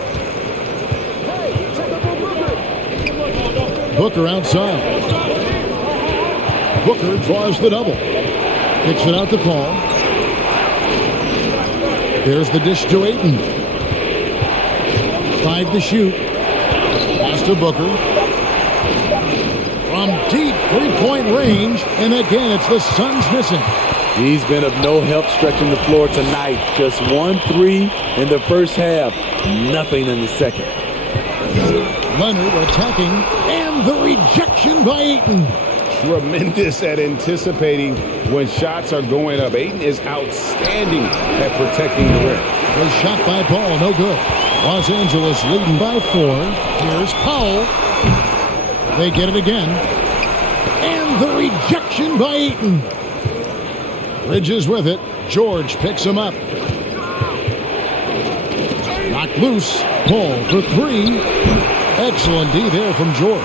Booker outside. Booker draws the double. Kicks it out to Paul. There's the dish to Ayton. 5 to shoot. Pass to Booker. From deep 3-point range. And again, it's the Suns missing. He's been of no help stretching the floor tonight. Just 1 3 in the first half. Nothing in the second. Leonard attacking. And the rejection by Ayton. tremendous at anticipating when shots are going up. Ayton is outstanding at protecting the rim. The shot by Paul, no good. Los Angeles leading by 4. Here's Powell. They get it again. And the rejection by Ayton. Bridges with it. George picks him up. Knocked loose. Paul for 3. Excellent D there from George.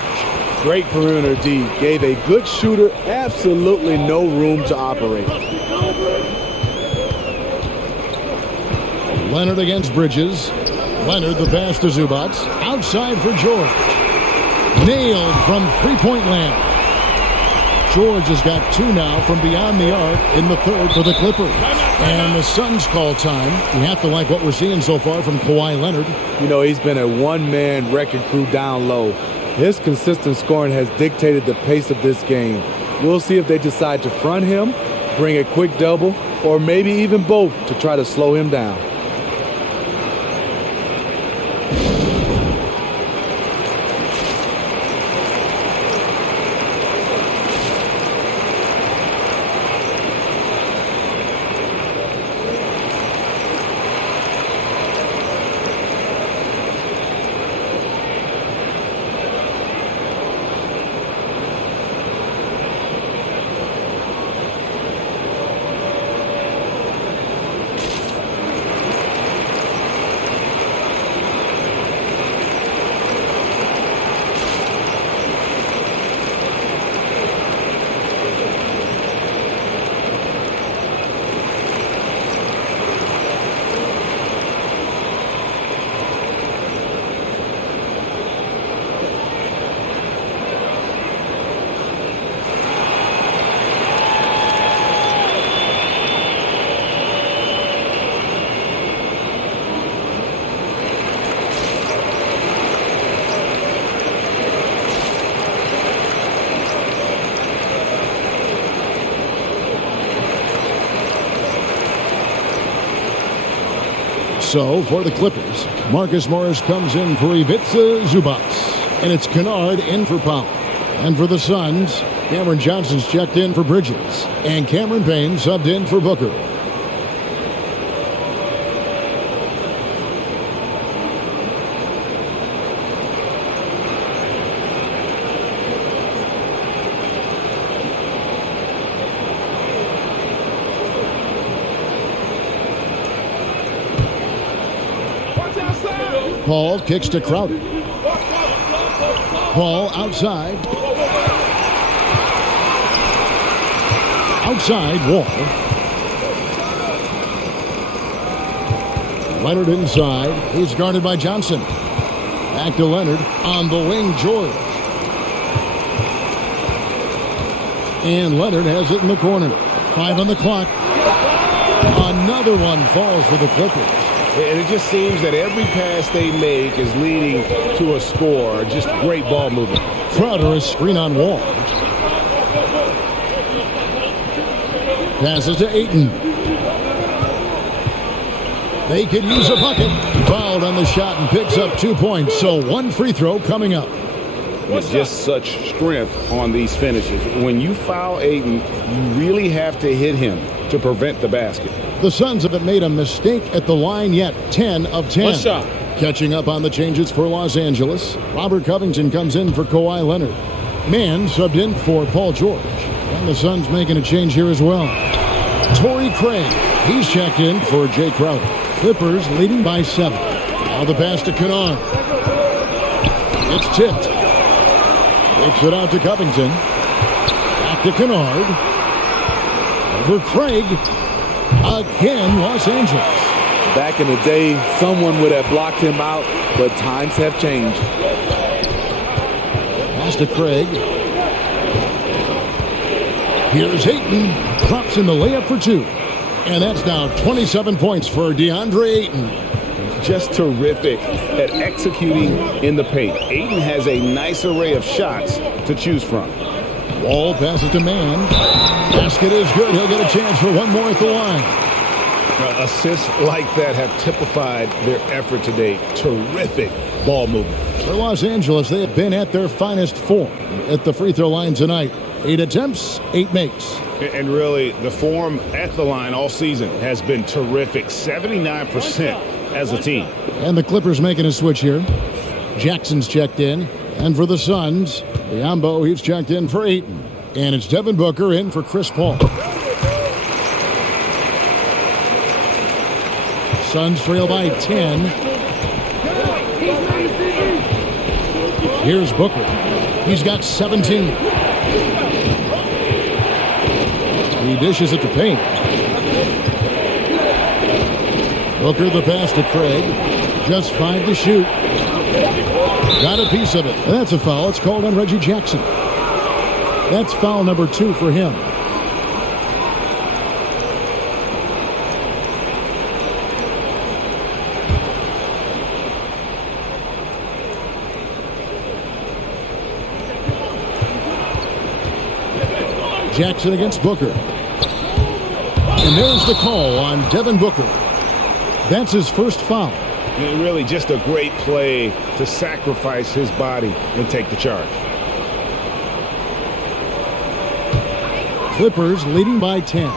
Great perimeter D. Gave a good shooter absolutely no room to operate. Leonard against Bridges. Leonard the pass to Zubac. Outside for George. Nailed from three-point land. George has got 2 now from beyond the arc in the third for the Clippers. And the Suns call time. You have to like what we're seeing so far from Kawhi Leonard. You know, he's been a one-man wrecking crew down low. His consistent scoring has dictated the pace of this game. We'll see if they decide to front him, bring a quick double, or maybe even both to try to slow him down. So, for the Clippers, Marcus Morris comes in for Ivica Zubac. And it's Kennard in for Powell. And for the Suns, Cameron Johnson's checked in for Bridges. And Cameron Payne subbed in for Booker. Paul kicks to Crowder. Paul outside. Outside, Wall. Leonard inside. He's guarded by Johnson. Back to Leonard. On the wing, George. And Leonard has it in the corner. 5 on the clock. Another one falls for the Clippers. And it just seems that every pass they make is leading to a score. Just great ball movement. Crowder is screen on Wall. Passes to Ayton. They could use a bucket. Fouled on the shot and picks up 2 points. So 1 free throw coming up. It's just such strength on these finishes. When you foul Ayton, you really have to hit him to prevent the basket. The Suns haven't made a mistake at the line yet. 10 of 10. One shot. Catching up on the changes for Los Angeles. Robert Covington comes in for Kawhi Leonard. Mann subbed in for Paul George. And the Suns making a change here as well. Torrey Craig. He's checked in for Jay Crowder. Clippers leading by 7. Now the pass to Kennard. It's tipped. Takes it out to Covington. Back to Kennard. Over Craig. Again, Los Angeles. Back in the day, someone would have blocked him out, but times have changed. Pass to Craig. Here's Ayton. Drops in the layup for 2. And that's now 27 points for DeAndre Ayton. Just terrific at executing in the paint. Ayton has a nice array of shots to choose from. Wall passes to Mann. Basket is good. He'll get a chance for one more at the line. Assists like that have typified their effort today. Terrific ball movement. For Los Angeles, they have been at their finest form at the free throw line tonight. 8 attempts, 8 makes. And really, the form at the line all season has been terrific. 79% as a team. And the Clippers making a switch here. Jackson's checked in. And for the Suns, Biombo, he's checked in for Ayton. And it's Devin Booker in for Chris Paul. Suns trail by 10. Here's Booker. He's got 17. He dishes it to Payne. Booker the pass to Craig. Just 5 to shoot. Got a piece of it. That's a foul. It's called on Reggie Jackson. That's foul number 2 for him. Jackson against Booker. And there's the call on Devin Booker. That's his first foul. And really just a great play to sacrifice his body and take the charge. Clippers leading by 10.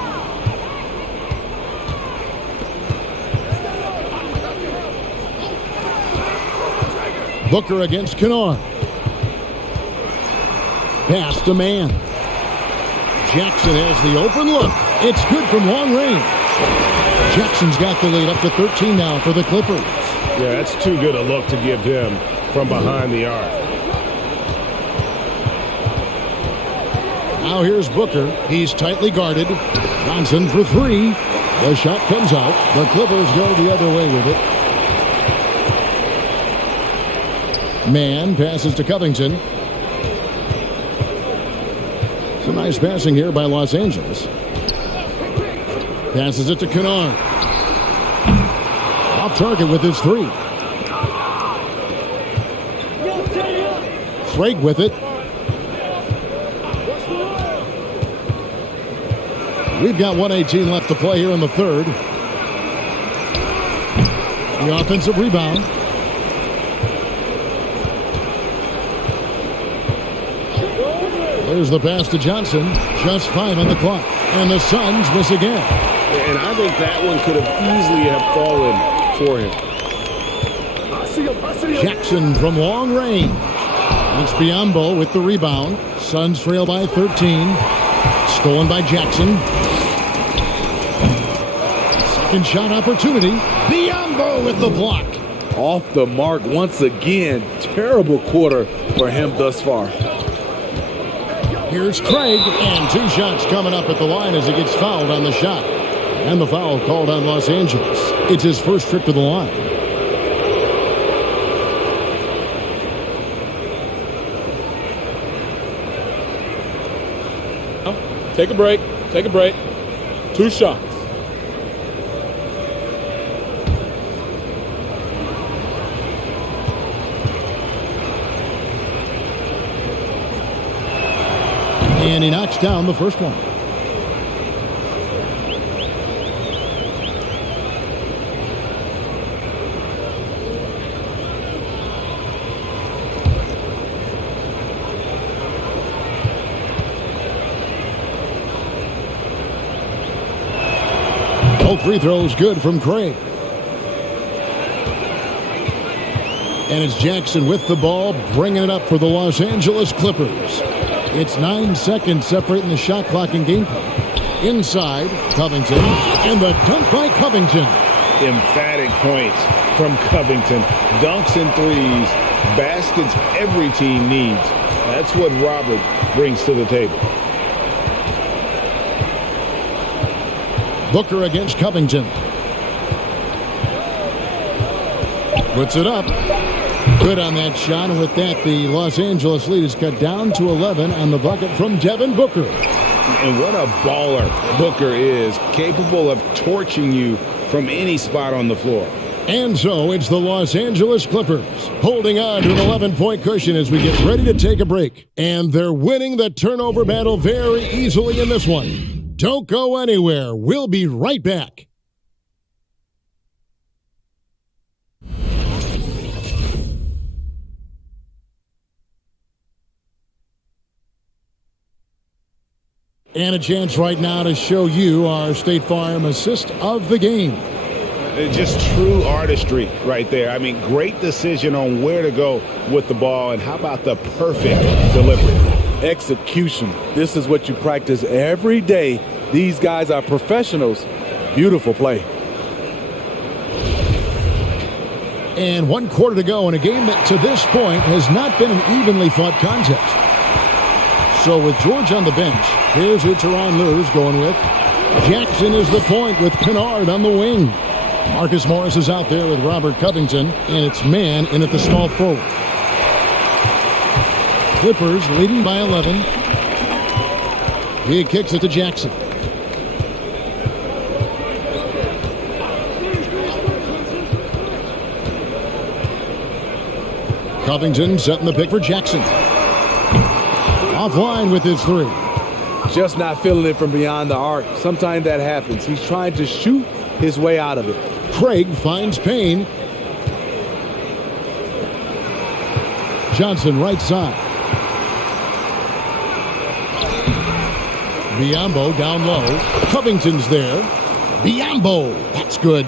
Booker against Kennard. Pass to man. Jackson has the open look. It's good from long range. Jackson's got the lead up to 13 now for the Clippers. Yeah, that's too good a look to give him from behind the arc. Now here's Booker. He's tightly guarded. Johnson for 3. The shot comes out. The Clippers go the other way with it. Man passes to Covington. Some nice passing here by Los Angeles. Passes it to Kennard. Off target with his 3. Craig with it. We've got 1:18 left to play here in the third. The offensive rebound. There's the pass to Johnson. Just 5 on the clock. And the Suns miss again. And I think that one could have easily have fallen for him. Jackson from long range. It's Biombo with the rebound. Suns trail by 13. Stolen by Jackson. Second shot opportunity. Biombo with the block. Off the mark once again. Terrible quarter for him thus far. Here's Craig, and 2 shots coming up at the line as he gets fouled on the shot. And the foul called on Los Angeles. It's his first trip to the line. Take a break. Take a break. 2 shots. And he knocks down the first one. Both free throws good from Craig. And it's Jackson with the ball, bringing it up for the Los Angeles Clippers. It's 9 seconds separating the shot clock and game clock. Inside, Covington, and the dunk by Covington. Emphatic points from Covington. Dunks and threes, baskets every team needs. That's what Robert brings to the table. Booker against Covington. Puts it up. Good on that shot, and with that, the Los Angeles lead is cut down to 11 on the bucket from Devin Booker. And what a baller Booker is, capable of torching you from any spot on the floor. And so it's the Los Angeles Clippers holding on to an 11-point cushion as we get ready to take a break. And they're winning the turnover battle very easily in this one. Don't go anywhere. We'll be right back. And a chance right now to show you our State Farm assist of the game. Just true artistry right there. I mean, great decision on where to go with the ball, and how about the perfect delivery? Execution. This is what you practice every day. These guys are professionals. Beautiful play. And 1 quarter to go in a game that to this point has not been an evenly fought contest. So with George on the bench, here's who Tyronn Lue's going with. Jackson is the point with Kennard on the wing. Marcus Morris is out there with Robert Covington, and it's man in at the small forward. Clippers leading by 11. He kicks it to Jackson. Covington setting the pick for Jackson. Offline with his three. Just not feeling it from beyond the arc. Sometimes that happens. He's trying to shoot his way out of it. Craig finds Payne. Johnson right side. Biyombo down low. Covington's there. Biyombo. That's good.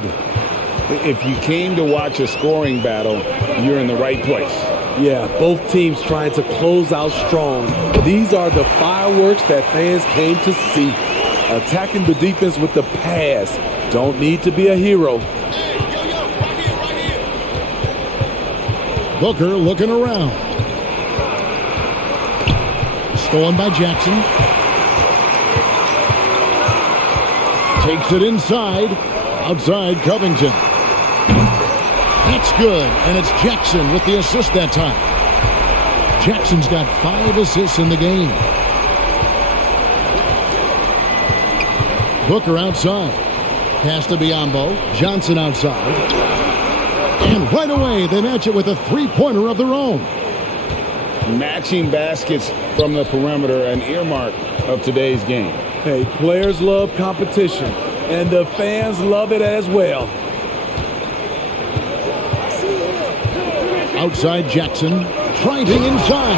If you came to watch a scoring battle, you're in the right place. Yeah, both teams trying to close out strong. These are the fireworks that fans came to see. Attacking the defense with the pass. Don't need to be a hero. Booker looking around. Stolen by Jackson. Takes it inside. Outside Covington. That's good, and it's Jackson with the assist that time. Jackson's got 5 assists in the game. Booker outside. Pass to Biyombo. Johnson outside. And right away, they match it with a three-pointer of their own. Matching baskets from the perimeter, an earmark of today's game. Hey, players love competition, and the fans love it as well. Outside Jackson, Triting inside,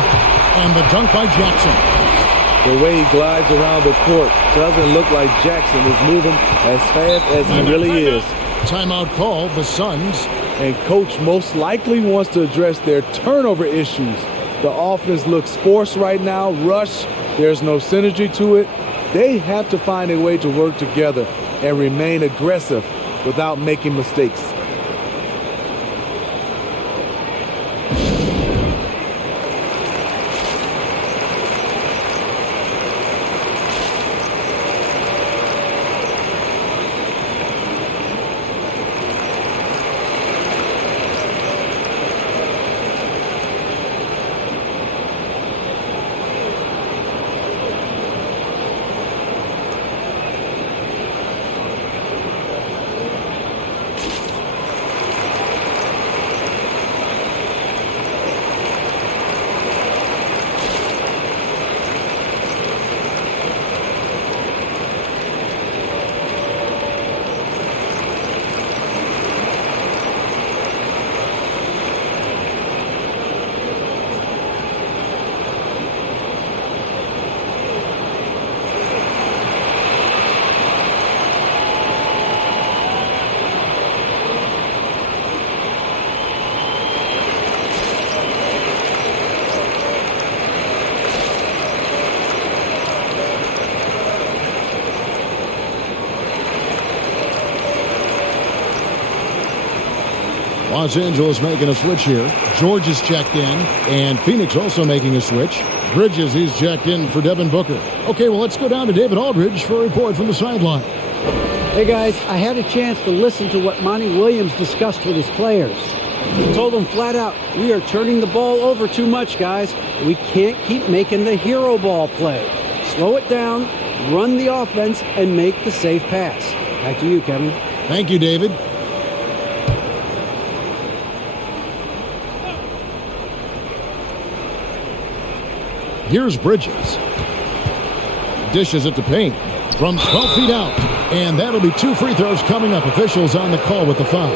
and the dunk by Jackson. The way he glides around the court doesn't look like Jackson is moving as fast as he really is. Timeout call, the Suns. And coach most likely wants to address their turnover issues. The offense looks forced right now, rush, there's no synergy to it. They have to find a way to work together and remain aggressive without making mistakes. Los Angeles making a switch here. George is checked in, and Phoenix also making a switch. Bridges, he's checked in for Devin Booker. Okay, well, let's go down to David Aldridge for a report from the sideline. Hey, guys, I had a chance to listen to what Monty Williams discussed with his players. He told them flat out, we are turning the ball over too much, guys. We can't keep making the hero ball play. Slow it down, run the offense, and make the safe pass. Back to you, Kevin. Thank you, David. Here's Bridges. Dishes it to Payne from 12 feet out. And that'll be 2 free throws coming up. Officials on the call with the foul.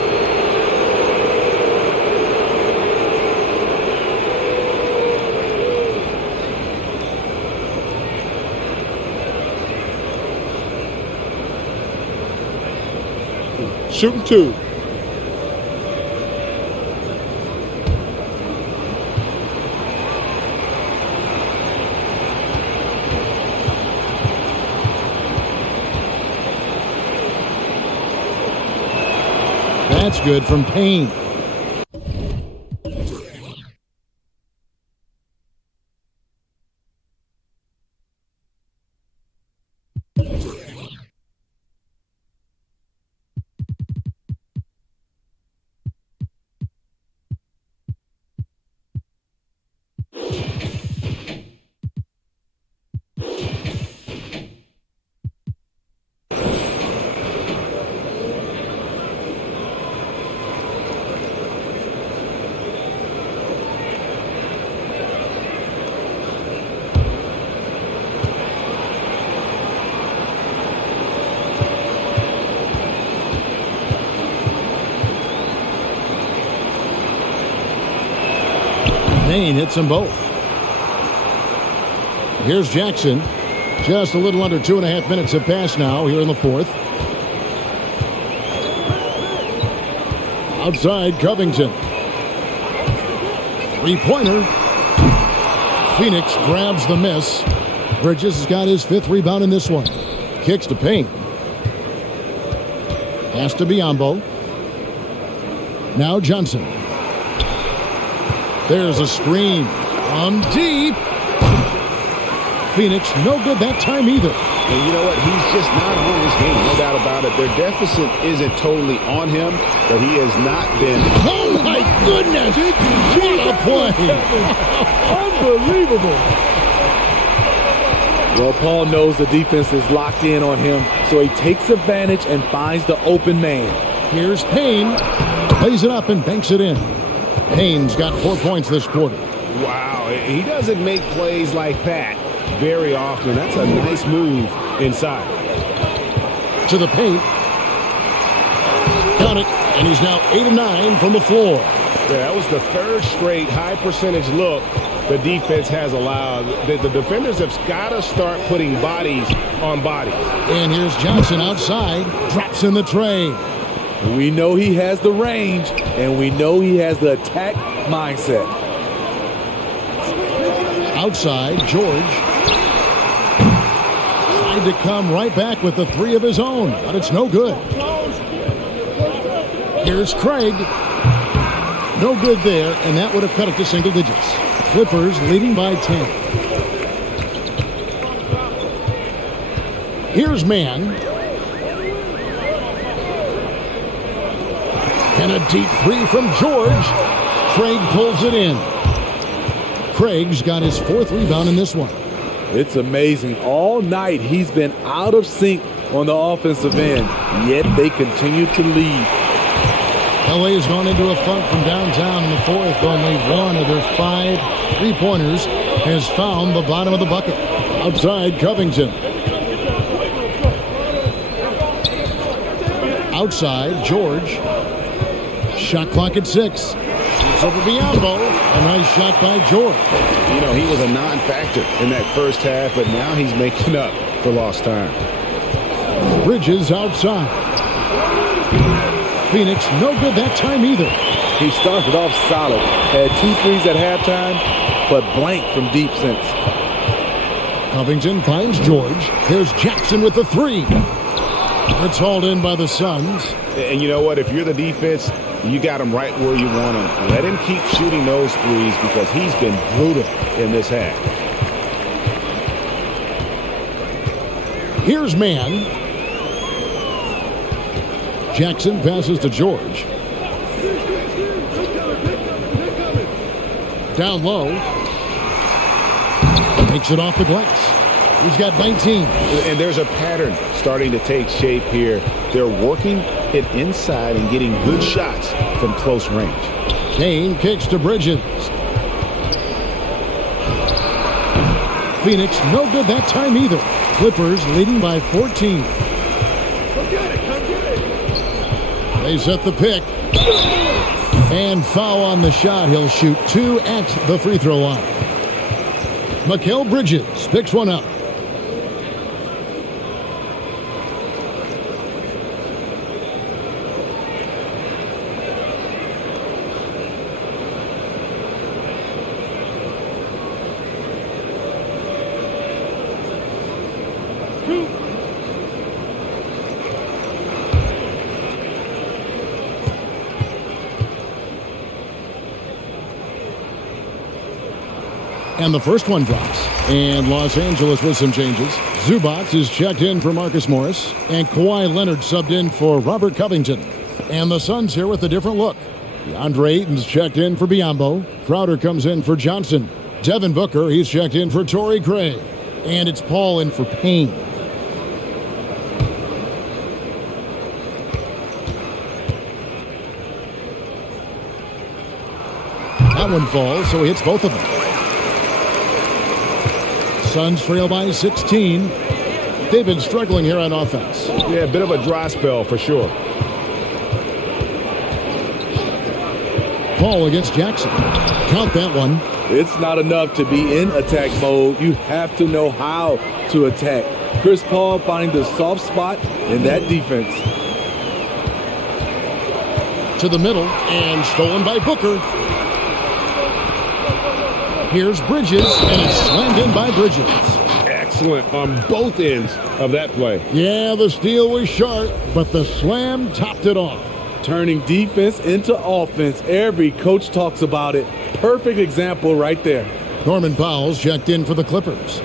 Shooting 2. That's good from Payne. Payne hits them both. Here's Jackson. Just a little under 2.5 minutes have passed now here in the fourth. Outside, Covington. Three-pointer. Phoenix grabs the miss. Bridges has got his 5th rebound in this one. Kicks to Payne. Pass to Biyombo. Now Johnson. There's a screen. From deep. Phoenix, no good that time either. And you know what? He's just not on his game. No doubt about it. Their deficit isn't totally on him, but he has not been. Oh, my goodness. What a play. Unbelievable. Well, Paul knows the defense is locked in on him, so he takes advantage and finds the open man. Here's Payne. Plays it up and banks it in. Payne's got 4 points this quarter. Wow, he doesn't make plays like that very often. That's a nice move inside. To the paint. Count it, and he's now 8 of 9 from the floor. Yeah, that was the 3rd straight high percentage look the defense has allowed. The defenders have got to start putting bodies on bodies. And here's Johnson outside. Drops in the tray. We know he has the range, and we know he has the attack mindset. Outside, George. Tried to come right back with the 3 of his own, but it's no good. Here's Craig. No good there, and that would have cut it to single digits. Clippers leading by 10. Here's Mann. And a deep 3 from George. Craig pulls it in. Craig's got his 4th rebound in this one. It's amazing. All night he's been out of sync on the offensive end, yet they continue to lead. LA has gone into a funk from downtown in the fourth. Only one of their 5 3-pointers has found the bottom of the bucket. Outside, Covington. Outside, George. Shot clock at 6. It's over Biyombo. A nice shot by George. You know, he was a non-factor in that first half, but now he's making up for lost time. Bridges outside. Phoenix, no good that time either. He started off solid. Had 2 threes at halftime, but blank from deep since. Covington finds George. Here's Jackson with the 3. It's hauled in by the Suns. And you know what? If you're the defense, you got him right where you want him. Let him keep shooting those threes because he's been brutal in this half. Here's Mann. Jackson passes to George. Down low. Makes it off the glass. He's got 19. And there's a pattern starting to take shape here. They're working it inside and getting good shots from close range. Payne kicks to Bridges. Phoenix, no good that time either. Clippers leading by 14. They set the pick. And foul on the shot. He'll shoot 2 at the free throw line. Mikal Bridges picks one up. And the first one drops. And Los Angeles with some changes. Zubac is checked in for Marcus Morris. And Kawhi Leonard subbed in for Robert Covington. And the Suns here with a different look. DeAndre Ayton's checked in for Biyombo. Crowder comes in for Johnson. Devin Booker, he's checked in for Torrey Craig. And it's Paul in for Payne. That one falls, so he hits both of them. Suns trail by 16. They've been struggling here on offense. Yeah, a bit of a dry spell for sure. Paul against Jackson. Count that one. It's not enough to be in attack mode. You have to know how to attack. Chris Paul finding the soft spot in that defense. To the middle and stolen by Booker. Here's Bridges, and it's slammed in by Bridges. Excellent on both ends of that play. Yeah, the steal was sharp, but the slam topped it off. Turning defense into offense. Every coach talks about it. Perfect example right there. Norman Powell's checked in for the Clippers.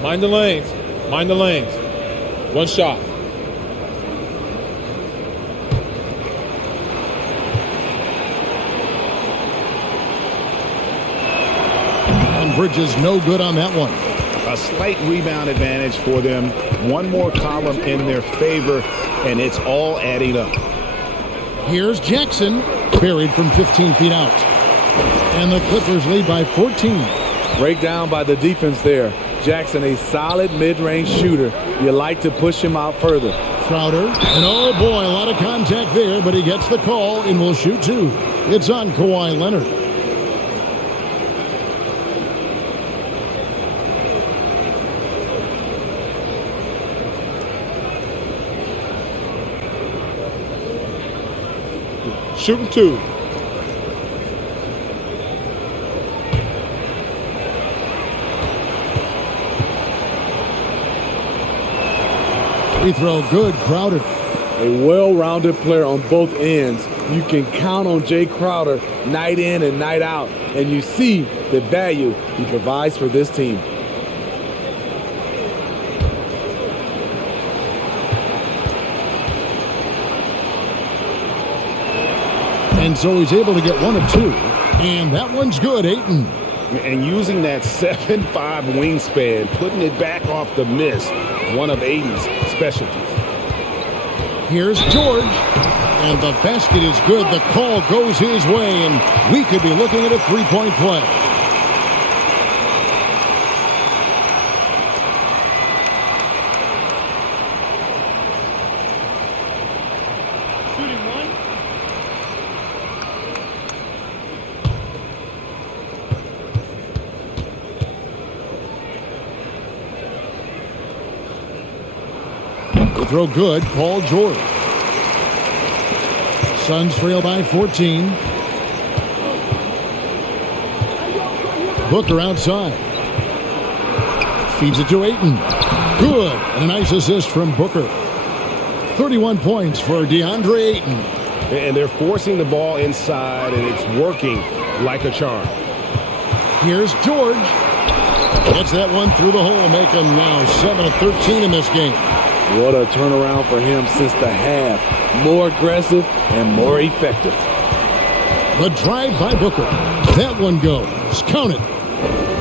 Mind the lanes. Mind the lanes. One shot. And Bridges no good on that one. A slight rebound advantage for them. One more column in their favor, and it's all adding up. Here's Jackson, buried from 15 feet out. And the Clippers lead by 14. Breakdown by the defense there. Jackson, a solid mid-range shooter. You like to push him out further. Crowder, and oh boy, a lot of contact there, but he gets the call and will shoot two. It's on Kawhi Leonard. Shooting two. Free throw good, Crowder. A well-rounded player on both ends. You can count on Jay Crowder night in and night out, and you see the value he provides for this team. And so he's able to get one of two. And that one's good, Ayton. And using that 7'5" wingspan, putting it back off the miss, one of Ayton's specialties. Here's George. And the basket is good. The call goes his way, and we could be looking at a three-point play. Throw good, Paul George. Suns trail by 14. Booker outside. Feeds it to Ayton. Good. And a nice assist from Booker. 31 points for DeAndre Ayton. And they're forcing the ball inside, and it's working like a charm. Here's George. Gets that one through the hole, make him now 7 of 13 in this game. What a turnaround for him since the half. More aggressive and more effective. The drive by Booker. That one goes. Count it.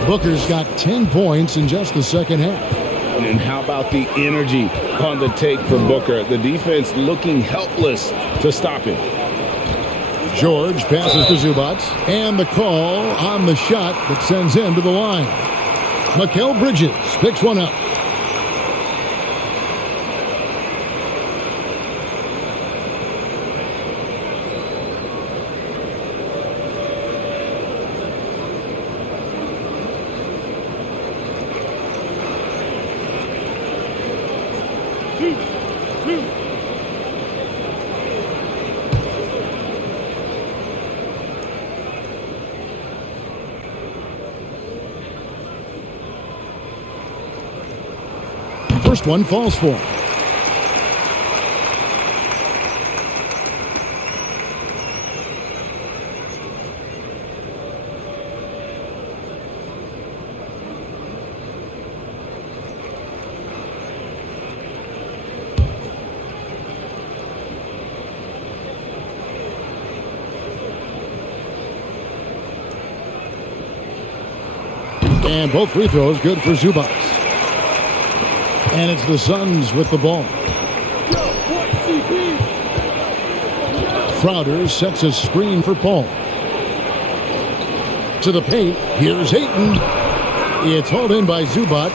Booker's got 10 points in just the second half. And how about the energy on the take from Booker? The defense looking helpless to stop him. George passes to Zubac. And the call on the shot that sends him to the line. Mikal Bridges picks one up. first one falls for him. And both free throws good for Zubac. And it's the Suns with the ball. Crowder sets a screen for Paul. To the paint. Here's Ayton. It's hauled in by Zubac.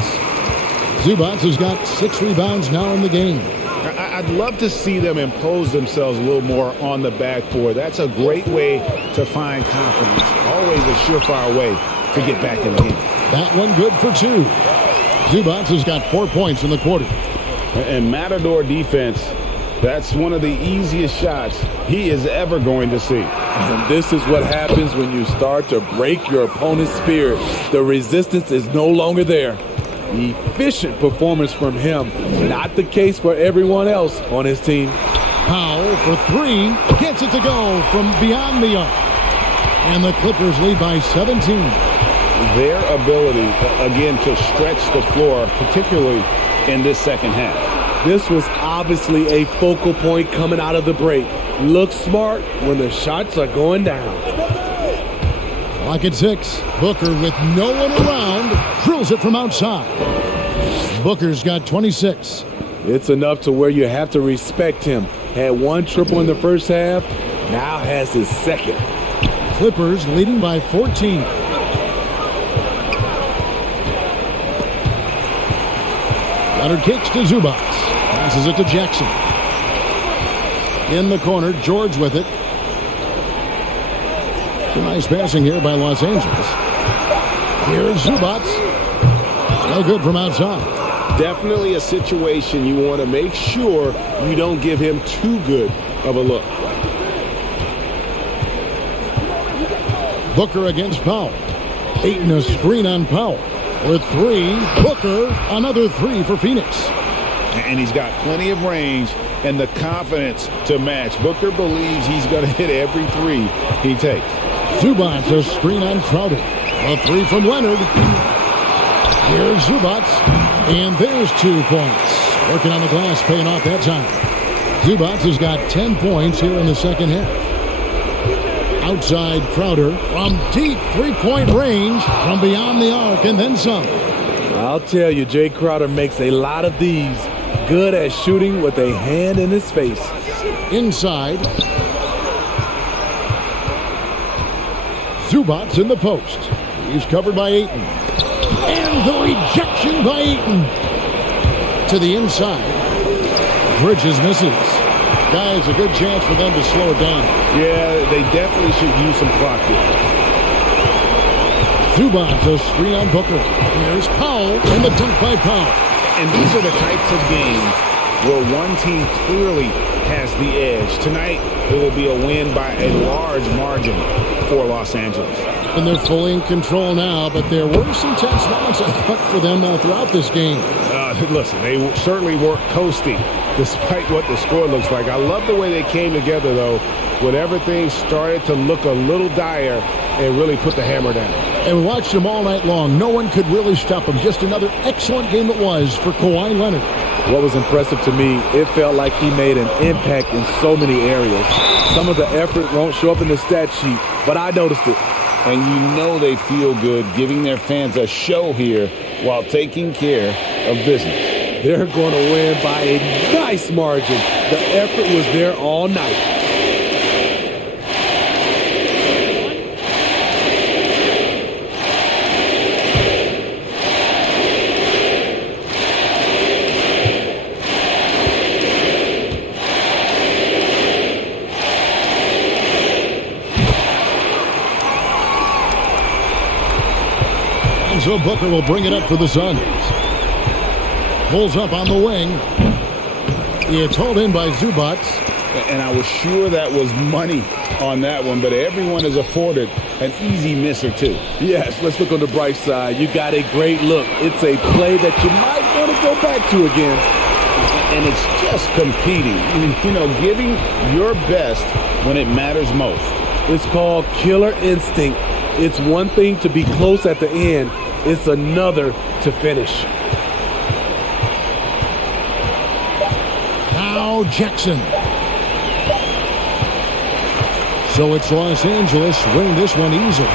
Zubac has got 6 rebounds now in the game. I'd love to see them impose themselves a little more on the backboard. That's a great way to find confidence. Always a surefire way to get back in the game. That one good for 2. Zubac has got 4 points in the quarter. And Matador defense, that's one of the easiest shots he is ever going to see. And this is what happens when you start to break your opponent's spirit. The resistance is no longer there. Efficient performance from him. Not the case for everyone else on his team. Powell for 3. Gets it to go from beyond the arc. And the Clippers lead by 17. Their ability, again, to stretch the floor, particularly in this second half. This was obviously a focal point coming out of the break. Look smart when the shots are going down. Lock at 6. Booker with no one around. Drills it from outside. Booker's got 26. It's enough to where you have to respect him. Had 1 triple in the first half, now has his second. Clippers leading by 14. Leonard kicks to Zubac. Passes it to Jackson. In the corner, George with it. Some nice passing here by Los Angeles. Here's Zubac. No good from outside. Definitely a situation you want to make sure you don't give him too good of a look. Booker against Powell. Ayton a screen on Powell. With 3, Booker, another 3 for Phoenix. And he's got plenty of range and the confidence to match. Booker believes he's going to hit every 3 he takes. Zubac a screen on Crowder. A 3 from Leonard. Here's Zubac. And there's 2 points. Working on the glass, paying off that time. Zubac has got 10 points here in the second half. Outside Crowder from deep 3-point range, from beyond the arc, and then some. I'll tell you, Jay Crowder makes a lot of these. Good at shooting with a hand in his face. Inside. Zubac in the post. He's covered by Ayton. And the rejection by Ayton. To the inside. Bridges misses. Guys, a good chance for them to slow it down. Yeah, they definitely should use some clock here. Zubac a screen on Booker. Here's Powell and the dunk by Powell. And these are the types of games where one team clearly has the edge. Tonight, it will be a win by a large margin for Los Angeles. And they're fully in control now, but there were some tense moments, I thought, for them throughout this game. Listen, they certainly weren't coasting despite what the score looks like. I love the way they came together, though, when everything started to look a little dire and really put the hammer down. And we watched them all night long. No one could really stop them. Just another excellent game it was for Kawhi Leonard. What was impressive to me, it felt like he made an impact in so many areas. Some of the effort won't show up in the stat sheet, but I noticed it. And you know they feel good giving their fans a show here while taking care of business. They're going to win by a nice margin. The effort was there all night. And so Booker will bring it up for the Suns. Pulls up on the wing. It's hauled in by Zubac. And I was sure that was money on that one, but everyone is afforded an easy miss or two. Yes, let's look on the bright side. You got a great look. It's a play that you might want to go back to again. And it's just competing, giving your best when it matters most. It's called killer instinct. It's one thing to be close at the end. It's another to finish. Now Jackson. So it's Los Angeles winning this one easily.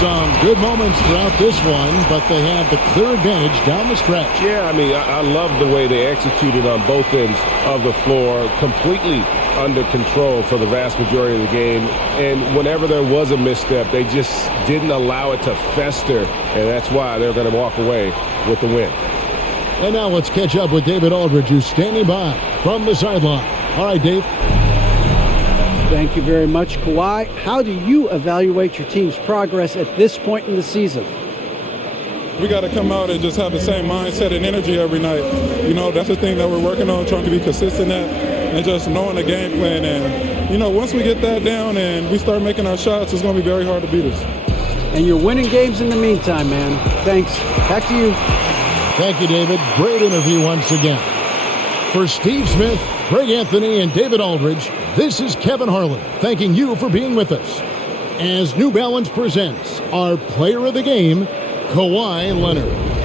Some good moments throughout this one, but they have the clear advantage down the stretch. Yeah, I love the way they executed on both ends of the floor, completely under control for the vast majority of the game. And whenever there was a misstep, they just didn't allow it to fester, and that's why they're going to walk away with the win. And now let's catch up with David Aldridge, who's standing by from the sideline. All right, Dave. Thank you very much, Kawhi. How do you evaluate your team's progress at this point in the season? We got to come out and just have the same mindset and energy every night. That's the thing that we're working on, trying to be consistent at, and just knowing the game plan. And, once we get that down and we start making our shots, it's going to be very hard to beat us. And you're winning games in the meantime, man. Thanks. Back to you. Thank you, David. Great interview once again. For Steve Smith, Greg Anthony, and David Aldridge, this is Kevin Harlan thanking you for being with us as New Balance presents our player of the game, Kawhi Leonard.